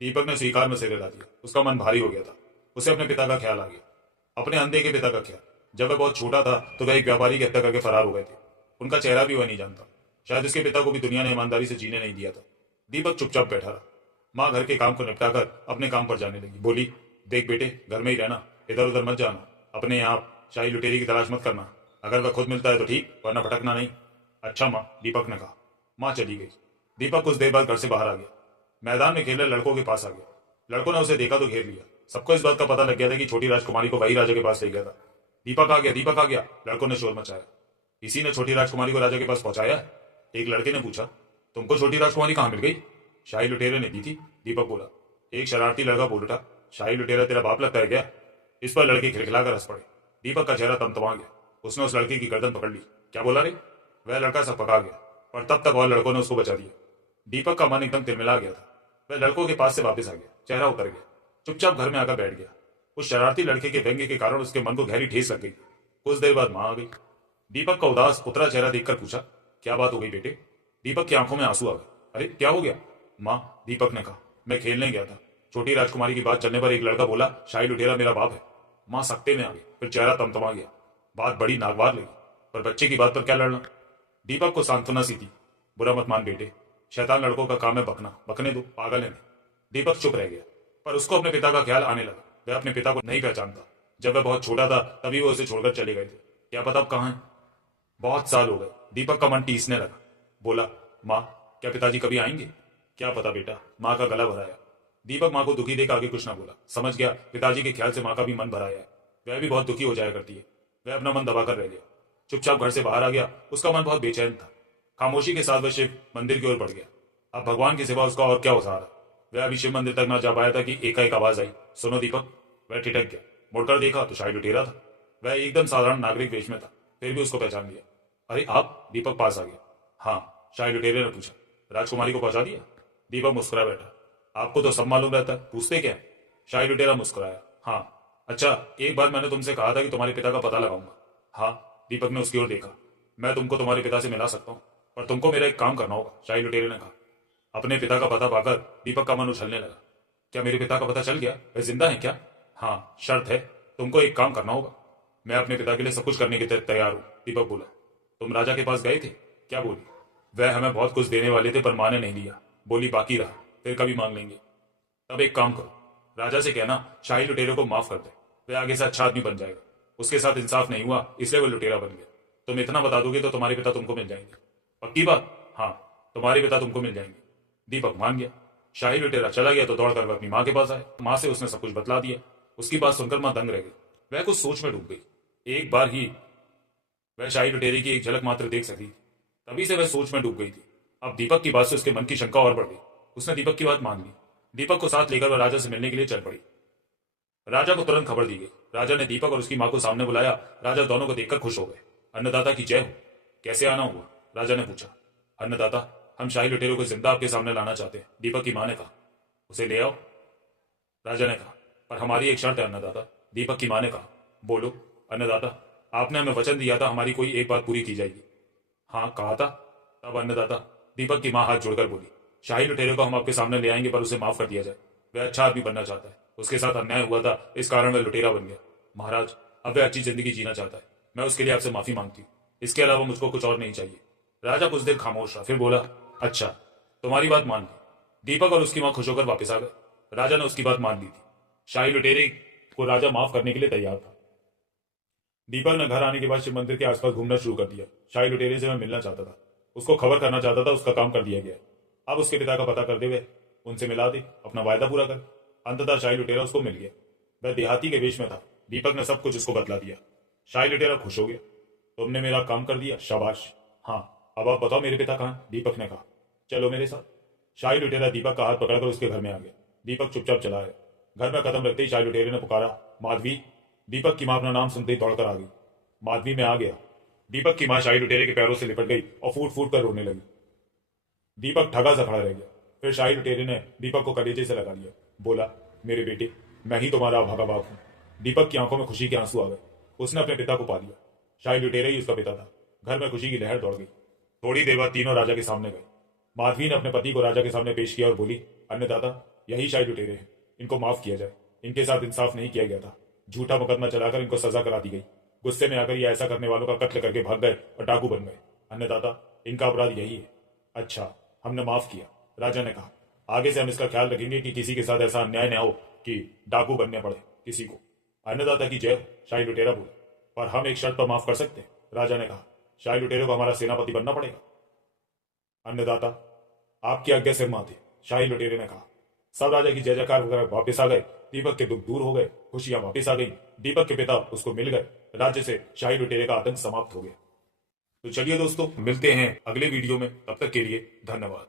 दीपक ने स्वीकार में सिर हिला दिया। उसका मन भारी हो गया था। उसे अपने पिता का ख्याल आ गया, अपने अंधे के पिता का ख्याल। जब वह बहुत छोटा था तो वह एक व्यापारी की हत्या करके फरार हो गए थे। उनका चेहरा भी वह नहीं जानता। शायद उसके पिता को भी दुनिया ने ईमानदारी से जीने नहीं दिया था। दीपक चुपचाप बैठा रहा। माँ घर के काम को निपटाकर अपने काम पर जाने लगी। बोली, देख बेटे, घर में ही रहना, इधर उधर मत जाना। अपने यहाँ शाही लुटेरी की तलाश मत करना। अगर वह खुद मिलता है तो ठीक, वरना भटकना नहीं। अच्छा माँ, दीपक ने कहा। माँ चली गई। दीपक कुछ देर बाद घर से बाहर आ गया। मैदान में खेल रहे लड़कों के पास आ गया। लड़कों ने उसे देखा तो घेर लिया। सबको इस बात का पता लग गया था कि छोटी राजकुमारी को वही राजा के पास ले गया था। दीपक आ गया, दीपक आ गया, लड़कों ने शोर मचाया। इसी ने छोटी राजकुमारी को राजा के पास पहुंचाया है? एक लड़के ने पूछा। तुमको छोटी राजकुमारी कहाँ मिल गई? शाही लुटेरे ने दी थी, दीपक बोला। एक शरारती लड़का बोल उठा, शाही लुटेरा तेरा बाप लगता है क्या? इस पर लड़के खिलखिलाकर हंस पड़े। दीपक का चेहरा तमतमा गया। उसने उस लड़के की गर्दन पकड़ ली। क्या बोला रे? वह लड़का सब पका गया, और तब तक और लड़कों ने उसको बचा दिया। दीपक का मन एकदम तिलमिला गया था। वह लड़कों के पास से वापस आ गया, चेहरा उतर गया, चुपचाप घर में आकर बैठ गया। उस शरारती लड़के के व्यंग्य के कारण उसके मन को गहरी ठेस लग गई। कुछ देर बाद माँ आ गई। दीपक का उदास उतरा चेहरा देखकर पूछा, क्या बात हो गई बेटे? दीपक की आंखों में आंसू आ गए। अरे क्या हो गया? माँ, दीपक ने कहा, मैं खेलने गया था। छोटी राजकुमारी की बात चलने पर एक लड़का बोला, शाही लुटेरा मेरा बाप है। माँ सख्ते में आ गई, फिर चेहरा तमतमा गया। बात बड़ी नागवार लगी, पर बच्चे की बात पर क्या लड़ना। दीपक को सांत्वना सी थी। बुरा मत मान बेटे, शैतान लड़कों का काम है बकना, बकने दो, पागल है। दीपक चुप रह गया, पर उसको अपने पिता का ख्याल आने लगा। वह अपने पिता को नहीं पहचानता। जब वह बहुत छोटा था तभी वो उसे छोड़कर चले गए थे। क्या पता अब कहाँ है। बहुत साल हो गए। दीपक का मन टीसने लगा। बोला, माँ, क्या पिताजी कभी आएंगे? क्या पता बेटा, माँ का गला भराया। दीपक माँ को दुखी देख आगे कुछ ना बोला। समझ गया पिताजी के ख्याल से माँ का भी मन भराया है। वह भी बहुत दुखी हो जाया करती है। वह अपना मन दबाकर रह गया, चुपचाप घर से बाहर आ गया। उसका मन बहुत बेचैन था। खामोशी के साथ वह शिव मंदिर की ओर बढ़ गया। अब भगवान के सिवा उसका और क्या हो सहारा। वह अभी शिव मंदिर तक ना जा पाया था कि एकाएक आवाज आई, सुनो दीपक। वह ठिठक गया, मुड़कर देखा तो शाही लुटेरा था। वह एकदम साधारण नागरिक वेश में था, फिर भी उसको पहचान लिया। अरे आप? दीपक पास आ गया। हाँ, शाही लुटेरे ने पूछा, राजकुमारी को पहुंचा दिया? दीपक मुस्कुरा बैठा। आपको तो सब मालूम रहता है, पूछते क्या है? शाही लुटेरा मुस्कुराया। हाँ, अच्छा, एक बार मैंने तुमसे कहा था कि तुम्हारे पिता का पता लगाऊंगा। हाँ, दीपक ने उसकी ओर देखा। मैं तुमको तुम्हारे पिता से मिला सकता हूँ, पर तुमको मेरा एक काम करना होगा, शाही लुटेरे ने कहा। अपने पिता का पता पाकर दीपक का मन उछलने लगा। क्या मेरे पिता का पता चल गया? वे जिंदा है क्या? हाँ, शर्त है, तुमको एक काम करना होगा। मैं अपने पिता के लिए सब कुछ करने के तैयार हूँ, दीपक बोला। तुम राजा के पास गए थे? क्या बोली? वह हमें बहुत कुछ देने वाले थे पर माँ ने नहीं लिया, बोली बाकी रहा, फिर कभी मांग लेंगे। तब एक काम करो, राजा से कहना शाही लुटेरे को माफ कर दे, वह आगे से अच्छा आदमी बन जाएगा। उसके साथ इंसाफ नहीं हुआ इसलिए वो लुटेरा बन गया। तुम इतना बता दोगे तो तुम्हारे पिता तुमको मिल जाएंगे। पक्की बात? हाँ, तुम्हारे पिता तुमको मिल जाएंगे। दीपक मान गया। शाही लुटेरा चला गया तो दौड़कर वह अपनी माँ के पास आए। माँ से उसने सब कुछ बतला दिया। उसकी बात सुनकर माँ दंग रह गई। वह कुछ सोच में डूब गई। एक बार ही वह शाही लुटेरे की एक झलक मात्र देख सकी, तभी से वह सोच में डूब गई थी। अब दीपक की बात से उसके मन की शंका और बढ़ गई। उसने दीपक की बात मान ली। दीपक को साथ लेकर वह राजा से मिलने के लिए चल पड़ी। राजा को तुरंत खबर दी गई। राजा ने दीपक और उसकी मां को सामने बुलाया। राजा दोनों को देखकर खुश हो गए। अन्नदाता की जय हो। कैसे आना हुआ? राजा ने पूछा। अन्नदाता, हम शाही लुटेरों को जिंदा आपके सामने लाना चाहते हैं, दीपक की मां ने कहा। उसे ले आओ, राजा ने कहा। पर हमारी एक शर्त है अन्नदाता, दीपक की मां ने कहा। बोलो अन्नदाता, आपने हमें वचन दिया था हमारी कोई एक बात पूरी की जाएगी। हाँ कहा था। तब अन्नदाता, दीपक की मां हाथ जोड़कर बोली, शाही लुटेरे को हम आपके सामने ले आएंगे पर उसे माफ कर दिया जाए। वह अच्छा आदमी बनना चाहता है, उसके साथ अन्याय हुआ था इस कारण वह लुटेरा बन गया। महाराज, अब वह अच्छी जिंदगी जीना चाहता है, मैं उसके लिए आपसे माफी मांगती हूँ। इसके अलावा मुझको कुछ और नहीं चाहिए। राजा कुछ देर खामोश रहा, फिर बोला, अच्छा तुम्हारी बात मान ली। दीपक और उसकी मां खुश होकर वापस आ गए। राजा ने उसकी बात मान ली थी। शाही लुटेरे को राजा माफ करने के लिए तैयार था। दीपक ने घर आने के बाद शिव मंदिर के आसपास घूमना शुरू कर दिया। शाही लुटेरे से वह मिलना चाहता था, उसको खबर करना चाहता था, उसका काम कर दिया गया। अब उसके पिता का पता करते हुए उनसे मिला दे, अपना वायदा पूरा कर। अंततः शाही लुटेरा उसको मिल गया। वह देहाती के वेश में था। दीपक ने सब कुछ उसको बतला दिया। शाही लुटेरा खुश हो गया। तुमने मेरा काम कर दिया, शाबाश। हाँ, अब आप बताओ मेरे पिता कहाँ? दीपक ने कहा। चलो मेरे साथ। शाही लुटेरा दीपक का हाथ पकड़कर उसके घर में आ गया। दीपक चुपचाप चला आया। घर में कदम रखते ही शाही लुटेरे ने पुकारा, माधवी। दीपक की मां अपना नाम सुनते ही दौड़कर आ गई। माधवी में आ गया। दीपक की मां शाही लुटेरे के पैरों से लिपट गई और फूट फूट कर रोने लगी। दीपक ठगा सा खड़ा रह गया। फिर शाही लुटेरे ने दीपक को कलेजे से लगा लिया। बोला, मेरे बेटे, मैं ही तुम्हारा भागा बाप हूं। दीपक की आंखों में खुशी के आंसू आ गए। उसने अपने पिता को पा लिया। शाही लुटेरे ही उसका पिता था। घर में खुशी की लहर दौड़ गई। थोड़ी देर बाद तीनों राजा के सामने गए। माधवी ने अपने पति को राजा के सामने पेश किया और बोली, अन्नदाता, यही शाही लुटेरे हैं, इनको माफ किया जाए। इनके साथ इंसाफ नहीं किया गया था। झूठा मुकदमा चलाकर इनको सजा करा दी गई। गुस्से में आकर ये ऐसा करने वालों का कत्ल करके भाग गए और डाकू बन गए। अन्नदाता, इनका अपराध यही है। अच्छा, हमने माफ किया, राजा ने कहा। आगे से हम इसका ख्याल रखेंगे कि किसी के साथ ऐसा अन्याय न हो कि डाकू बनने पड़े किसी को। अन्नदाता की जय, शाही लुटेरा बोले। पर हम एक शर्त पर माफ कर सकते हैं, राजा ने कहा। शाही लुटेरे को हमारा सेनापति बनना पड़ेगा। अन्नदाता, आपकी आज्ञा सिर माथे, शाही लुटेरे ने कहा। सब राजा की जय जयकार वगैरह वापिस आ गए। दीपक के दुख दूर हो गए, खुशियां वापिस आ गई। दीपक के पिता उसको मिल गए। राज्य से शाही लुटेरे का आतंक समाप्त हो गया। तो चलिए दोस्तों, मिलते हैं अगले वीडियो में। तब तक के लिए धन्यवाद।